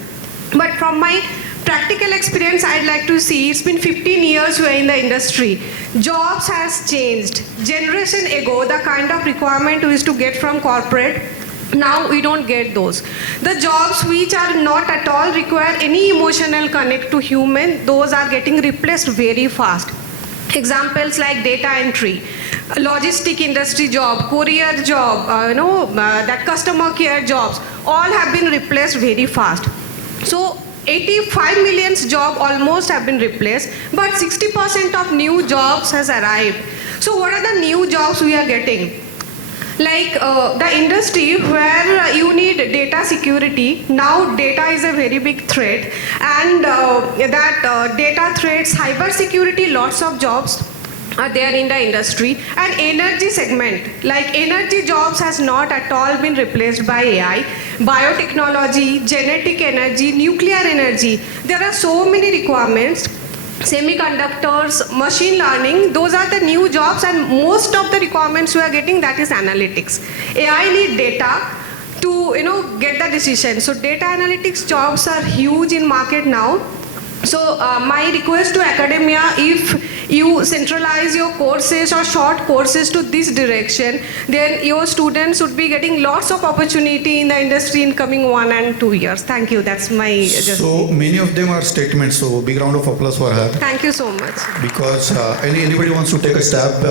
But from my practical experience, I'd like to see, it's been 15 years we are in the industry. Jobs has changed. Generation ago, the kind of requirement we used to get from corporate, now we don't get those. The jobs which are not at all require any emotional connect to human, those are getting replaced very fast. Examples like data entry, logistic industry job, courier job, that customer care jobs, all have been replaced very fast. So 85 million jobs almost have been replaced, but 60% of new jobs has arrived. So what are the new jobs we are getting? Like the industry where you need data security, now data is a very big threat, and that data threats, cyber security, lots of jobs are there in the industry. And energy segment, like energy jobs has not at all been replaced by AI. Biotechnology, genetic energy, nuclear energy, there are so many requirements. Semiconductors, machine learning, those are the new jobs, and most of the requirements we are getting, that is analytics. AI need data to get the decision. So data analytics jobs are huge in market now. So my request to academia, if you centralize your courses or short courses to this direction, then your students would be getting lots of opportunity in the industry in coming 1 and 2 years. Thank you. That's my So many of them are statements. So big round of applause for her. Thank you so much. Because anybody wants to take a stab.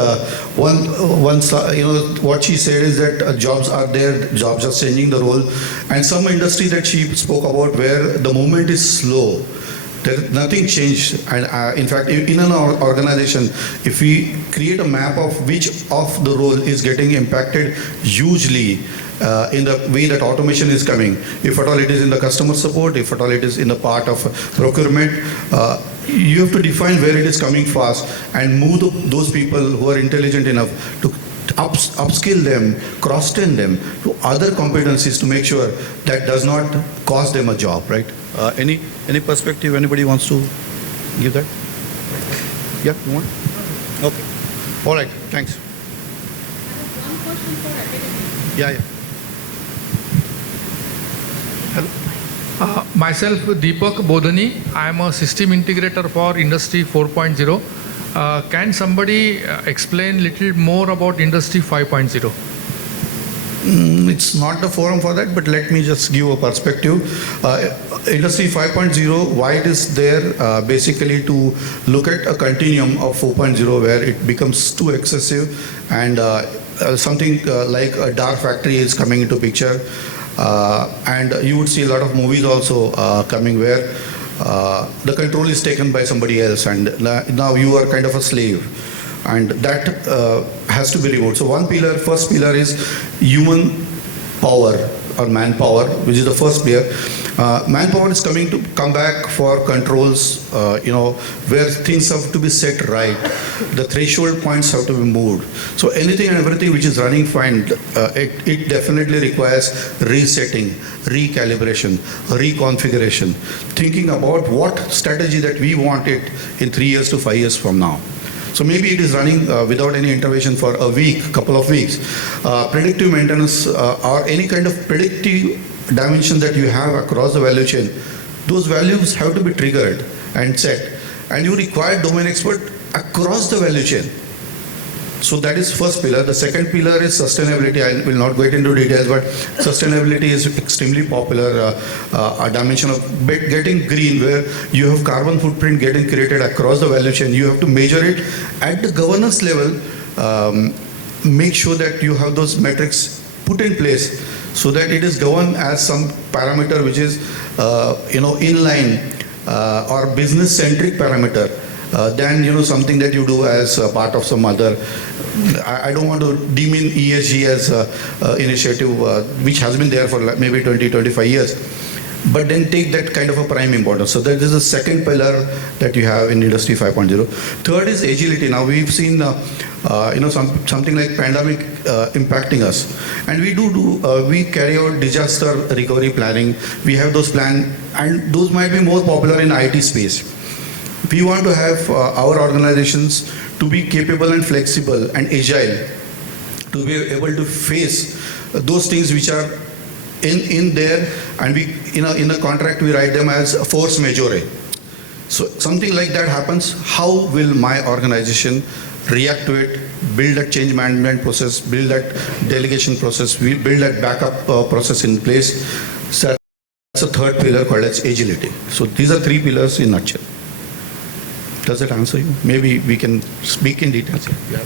What she said is that jobs are there, jobs are changing the role, and some industry that she spoke about where the movement is slow. Nothing changed, and in fact, in an organization, if we create a map of which of the role is getting impacted hugely in the way that automation is coming, if at all it is in the customer support, if at all it is in the part of procurement, you have to define where it is coming fast and move those people who are intelligent enough to upskill them, cross-train them to other competencies to make sure that does not cost them a job, right? Any perspective anybody wants to give that? Yeah, you want? Okay. All right, thanks. One question for academia. Yeah. Hello. Myself, Deepak Bodhani. I am a system integrator for Industry 4.0. Can somebody explain a little more about Industry 5.0? It's not the forum for that, but let me just give a perspective. Industry 5.0, why it is there? Basically to look at a continuum of 4.0 where it becomes too excessive and something like a dark factory is coming into picture. And you would see a lot of movies also coming where the control is taken by somebody else and now you are kind of a slave. and that has to be removed. So first pillar is human power or manpower, which is the first pillar. Manpower is come back for controls, where things have to be set right. The threshold points have to be moved. So anything and everything which is running fine, it definitely requires resetting, recalibration, reconfiguration, thinking about what strategy that we want it in 3 years to 5 years from now. So maybe it is running without any intervention for a week, couple of weeks. Predictive maintenance or any kind of predictive dimension that you have across the value chain, those values have to be triggered and set. And you require domain expert across the value chain. So that is first pillar. The second pillar is sustainability. I will not get into details, but sustainability is extremely popular, a dimension of getting green, where you have carbon footprint getting created across the value chain. You have to measure it at the governance level, make sure that you have those metrics put in place so that it is governed as some parameter which is inline or business centric parameter. Than something that you do as a part of some other. I don't want to demean ESG as an initiative which has been there for maybe 20-25 years, but then take that kind of a prime importance. So that is the second pillar that you have in Industry 5.0. Third is agility. Now we've seen something like pandemic impacting us, and we carry out disaster recovery planning. We have those plans, and those might be more popular in IT space. We want to have our organizations to be capable and flexible and agile, to be able to face those things which are in there, and we in a contract we write them as force majeure. So something like that happens, how will my organization react to it, build a change management process, build that delegation process, we build that backup process in place. So that's the third pillar called as agility. So these are three pillars in a nutshell. Does that answer you? Maybe we can speak in detail. Yeah.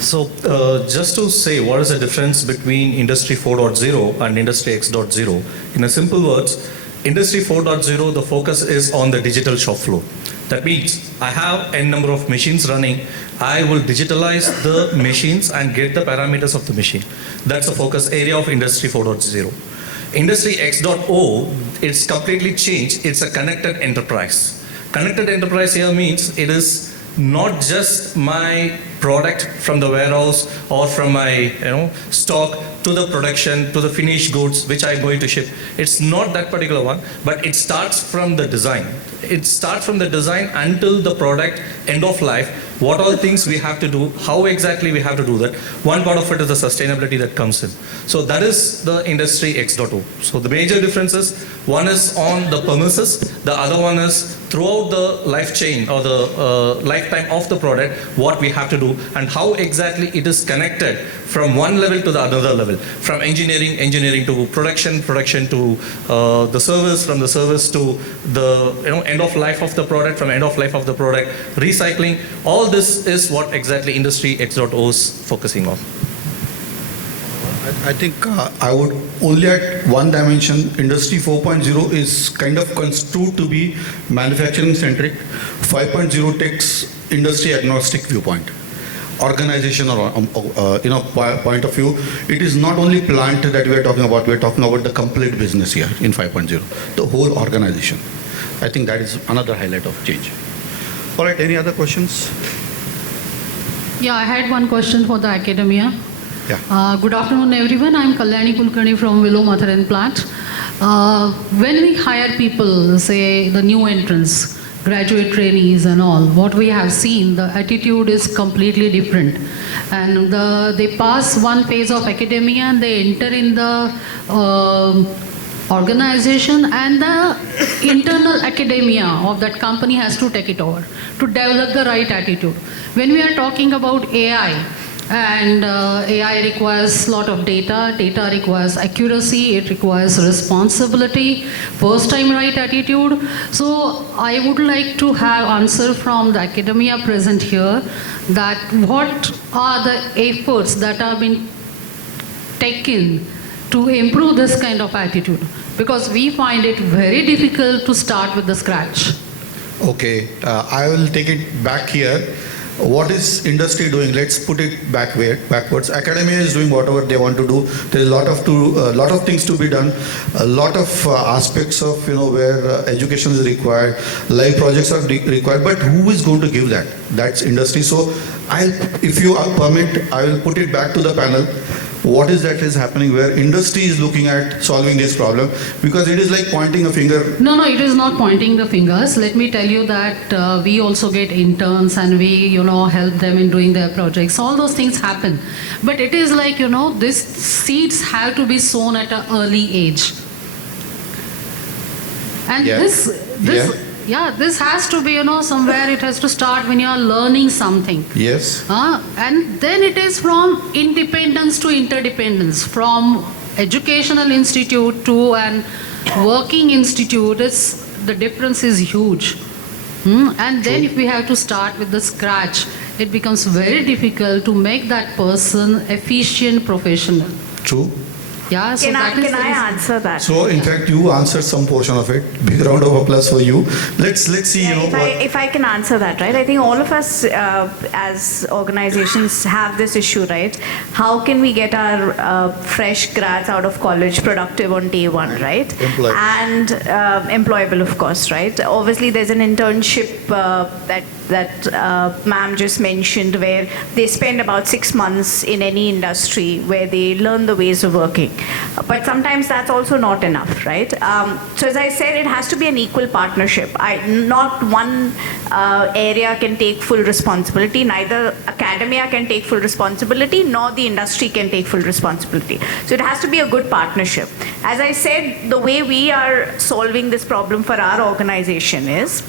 So just to say what is the difference between Industry 4.0 and Industry X.0, in a simple words, Industry 4.0, the focus is on the digital shop floor. That means I have n number of machines running. I will digitalize the machines and get the parameters of the machine. That's the focus area of Industry 4.0. Industry X.0, it's completely changed. It's a connected enterprise. Connected enterprise here means it is not just my product from the warehouse or from my stock to the production to the finished goods which I'm going to ship. It's not that particular one, but it starts from the design. It starts from the design until the product end of life. What all things we have to do, how exactly we have to do that. One part of it is the sustainability that comes in. So that is the Industry X.0. So the major differences, one is on the premises, the other one is throughout the life chain or the lifetime of the product, what we have to do and how exactly it is connected from one level to the other level, from engineering to production to the service, from the service to the end of life of the product, from end of life of the product, recycling. All this is what exactly Industry X.0 is focusing on. I think I would only add one dimension. Industry 4.0 is kind of construed to be manufacturing centric. 5.0 takes industry agnostic viewpoint, organization or point of view. It is not only plant that we are talking about the complete business here in 5.0, the whole organization. I think that is another highlight of change. All right, any other questions? Yeah, I had one question for the academia. Yeah. Good afternoon, everyone. I'm Kalyani Kulkarni from Willow Matharan plant. When we hire people, say the new entrants, graduate trainees and all, what we have seen, the attitude is completely different. And they pass one phase of academia and they enter in the organization, and the internal academia of that company has to take it over to develop the right attitude. When we are talking about AI, and AI requires a lot of data requires accuracy, it requires responsibility, first time right attitude. So I would like to have answer from the academia present here, that what are the efforts that have been taken to improve this kind of attitude, because we find it very difficult to start with the scratch. Okay, I will take it back here. what is industry doing? Let's put it backwards. Academia is doing whatever they want to do. There's a lot of things to be done, a lot of aspects of where education is required, live projects are required. But who is going to give that? That's industry. So, if you permit, I will put it back to the panel. What is that is happening where industry is looking at solving this problem, because it is like pointing a finger. No, it is not pointing the fingers. Let me tell you that we also get interns and we, help them in doing their projects. All those things happen. But it is like, these seeds have to be sown at an early age. And this has to be, somewhere it has to start when you are learning something. Yes. And then it is from independence to interdependence, from educational institute to an working institute. The difference is huge. And then if we have to start with the scratch, it becomes very difficult to make that person efficient professional. True. Yeah, so can I answer that? So, in fact, you answered some portion of it. Big round of applause for you. Let's see. If I can answer that, right? I think all of us as organizations have this issue, right? How can we get our fresh grads out of college productive on day one, right? Employable. And employable, of course, right? Obviously, there's an internship that ma'am just mentioned, where they spend about 6 months in any industry where they learn the ways of working. But sometimes that's also not enough, right? So as I said, it has to be an equal partnership. Not one area can take full responsibility. Neither academia can take full responsibility, nor the industry can take full responsibility. So it has to be a good partnership. As I said, the way we are solving this problem for our organization is,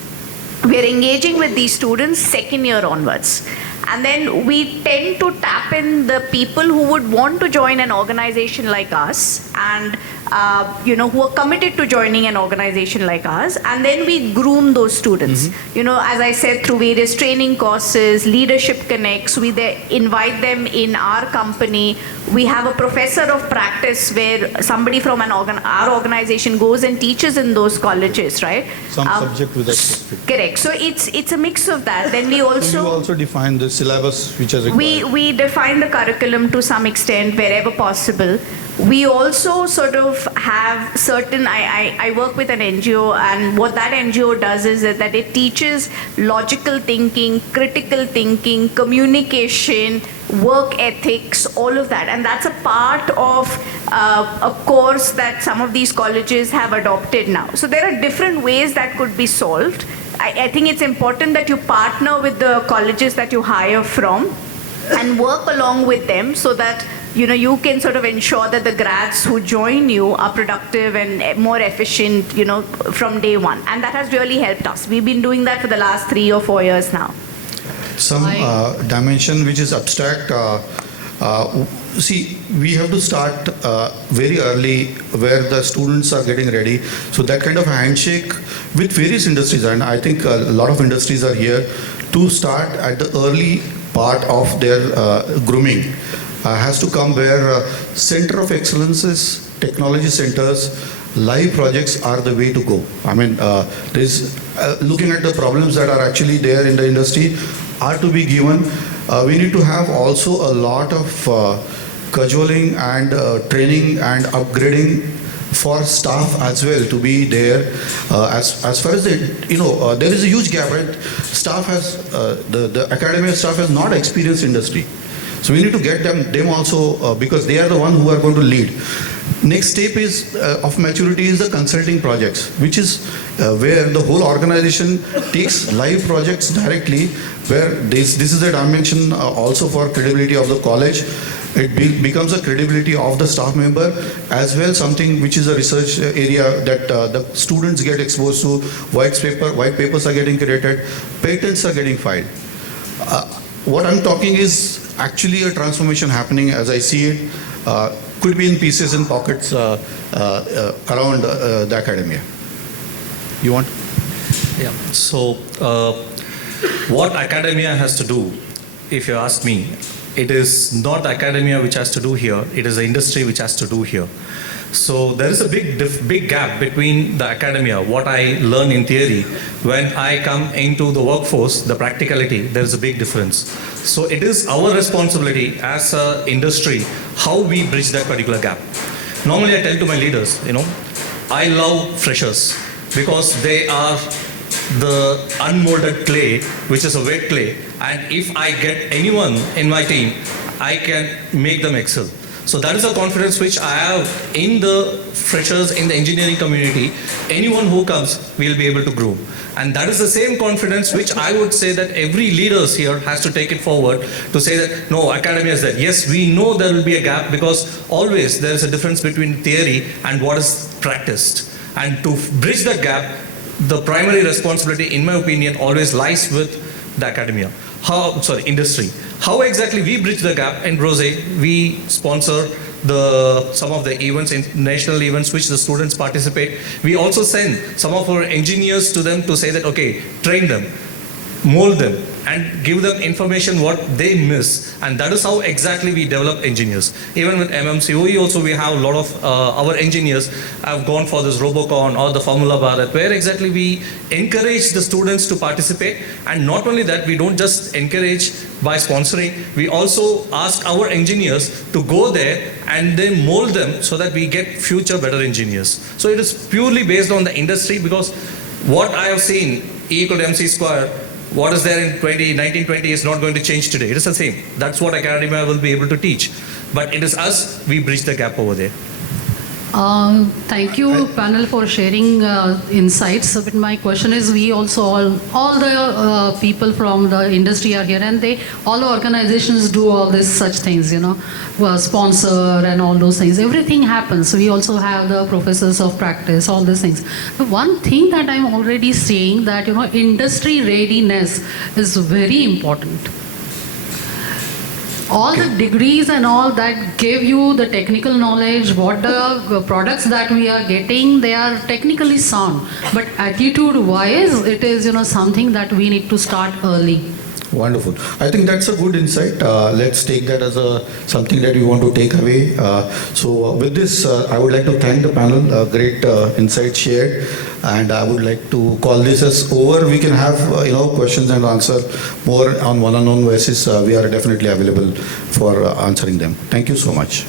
we are engaging with these students second year onwards. And then we tend to tap in the people who would want to join an organization like us and who are committed to joining an organization like us, and then we groom those students. As I said, through various training courses, leadership connects, we invite them in our company. We have a professor of practice where somebody from our organization goes and teaches in those colleges, right? Some subject with that. Correct. So it's a mix of that. Then we also... So you also define the syllabus which is required. We define the curriculum to some extent wherever possible. We also sort of have certain, I work with an NGO, and what that NGO does is that it teaches logical thinking, critical thinking, communication, work ethics, all of that. And that's a part of a course that some of these colleges have adopted now. So there are different ways that could be solved. I think it's important that you partner with the colleges that you hire from and work along with them so that you can sort of ensure that the grads who join you are productive and more efficient, from day one. And that has really helped us. We've been doing that for the last 3 or 4 years now. Some dimension which is abstract. See, we have to start very early where the students are getting ready. So that kind of a handshake with various industries, and I think a lot of industries are here to start at the early part of their grooming. Has to come where center of excellences, technology centers, live projects are the way to go. I mean, looking at the problems that are actually there in the industry are to be given. We need to have also a lot of cajoling and training and upgrading for staff as well to be there. As far as there is a huge gap, right? Staff has the academia staff has not experienced industry. So we need to get them also because they are the one who are going to lead. Next step is of maturity is the consulting projects, which is where the whole organization takes live projects directly, where this is a dimension also for credibility of the college. It becomes a credibility of the staff member as well, something which is a research area that the students get exposed to. White papers are getting created, patents are getting filed. What I'm talking is actually a transformation happening as I see it. Could be in pieces and pockets around the academia. You want? Yeah. So what academia has to do, if you ask me, it is not academia which has to do here, it is the industry which has to do here. So there is a big gap between the academia, what I learn in theory, when I come into the workforce, the practicality, there is a big difference. So it is our responsibility as an industry how we bridge that particular gap. Normally I tell to my leaders, I love freshers because they are the unmolded clay, which is a wet clay, and if I get anyone in my team, I can make them excel. So that is a confidence which I have in the freshers, in the engineering community. Anyone who comes will be able to grow. And that is the same confidence which I would say that every leaders here has to take it forward to say that, no, academia is there. Yes, we know there will be a gap because always there is a difference between theory and what is practiced. And to bridge that gap, the primary responsibility, in my opinion, always lies with the academia. Industry. How exactly we bridge the gap in Rose? We sponsor some of the events, national events, which the students participate. We also send some of our engineers to them to say that, okay, train them, mold them, and give them information what they miss. And that is how exactly we develop engineers. Even with MMCOE also, we have a lot of our engineers have gone for this Robocon or the Formula Bharat, where exactly we encourage the students to participate. And not only that, we don't just encourage by sponsoring, we also ask our engineers to go there and then mold them so that we get future better engineers. So it is purely based on the industry, because what I have seen, E equal to MC square, what is there in 1920 is not going to change today. It is the same. That's what academia will be able to teach. But it is us, we bridge the gap over there. Thank you, panel, for sharing insights. But my question is, we also, all the people from the industry are here, and all the organizations do all this such things, sponsor and all those things. Everything happens. We also have the professors of practice, all these things. The one thing that I'm already saying that, industry readiness is very important. All the degrees and all that give you the technical knowledge, what the products that we are getting, they are technically sound. But attitude-wise, it is, something that we need to start early. Wonderful. I think that's a good insight. Let's take that as something that we want to take away. So with this, I would like to thank the panel. Great insight shared. And I would like to call this as over. We can have questions and answer more on one-on-one basis. We are definitely available for answering them. Thank you so much.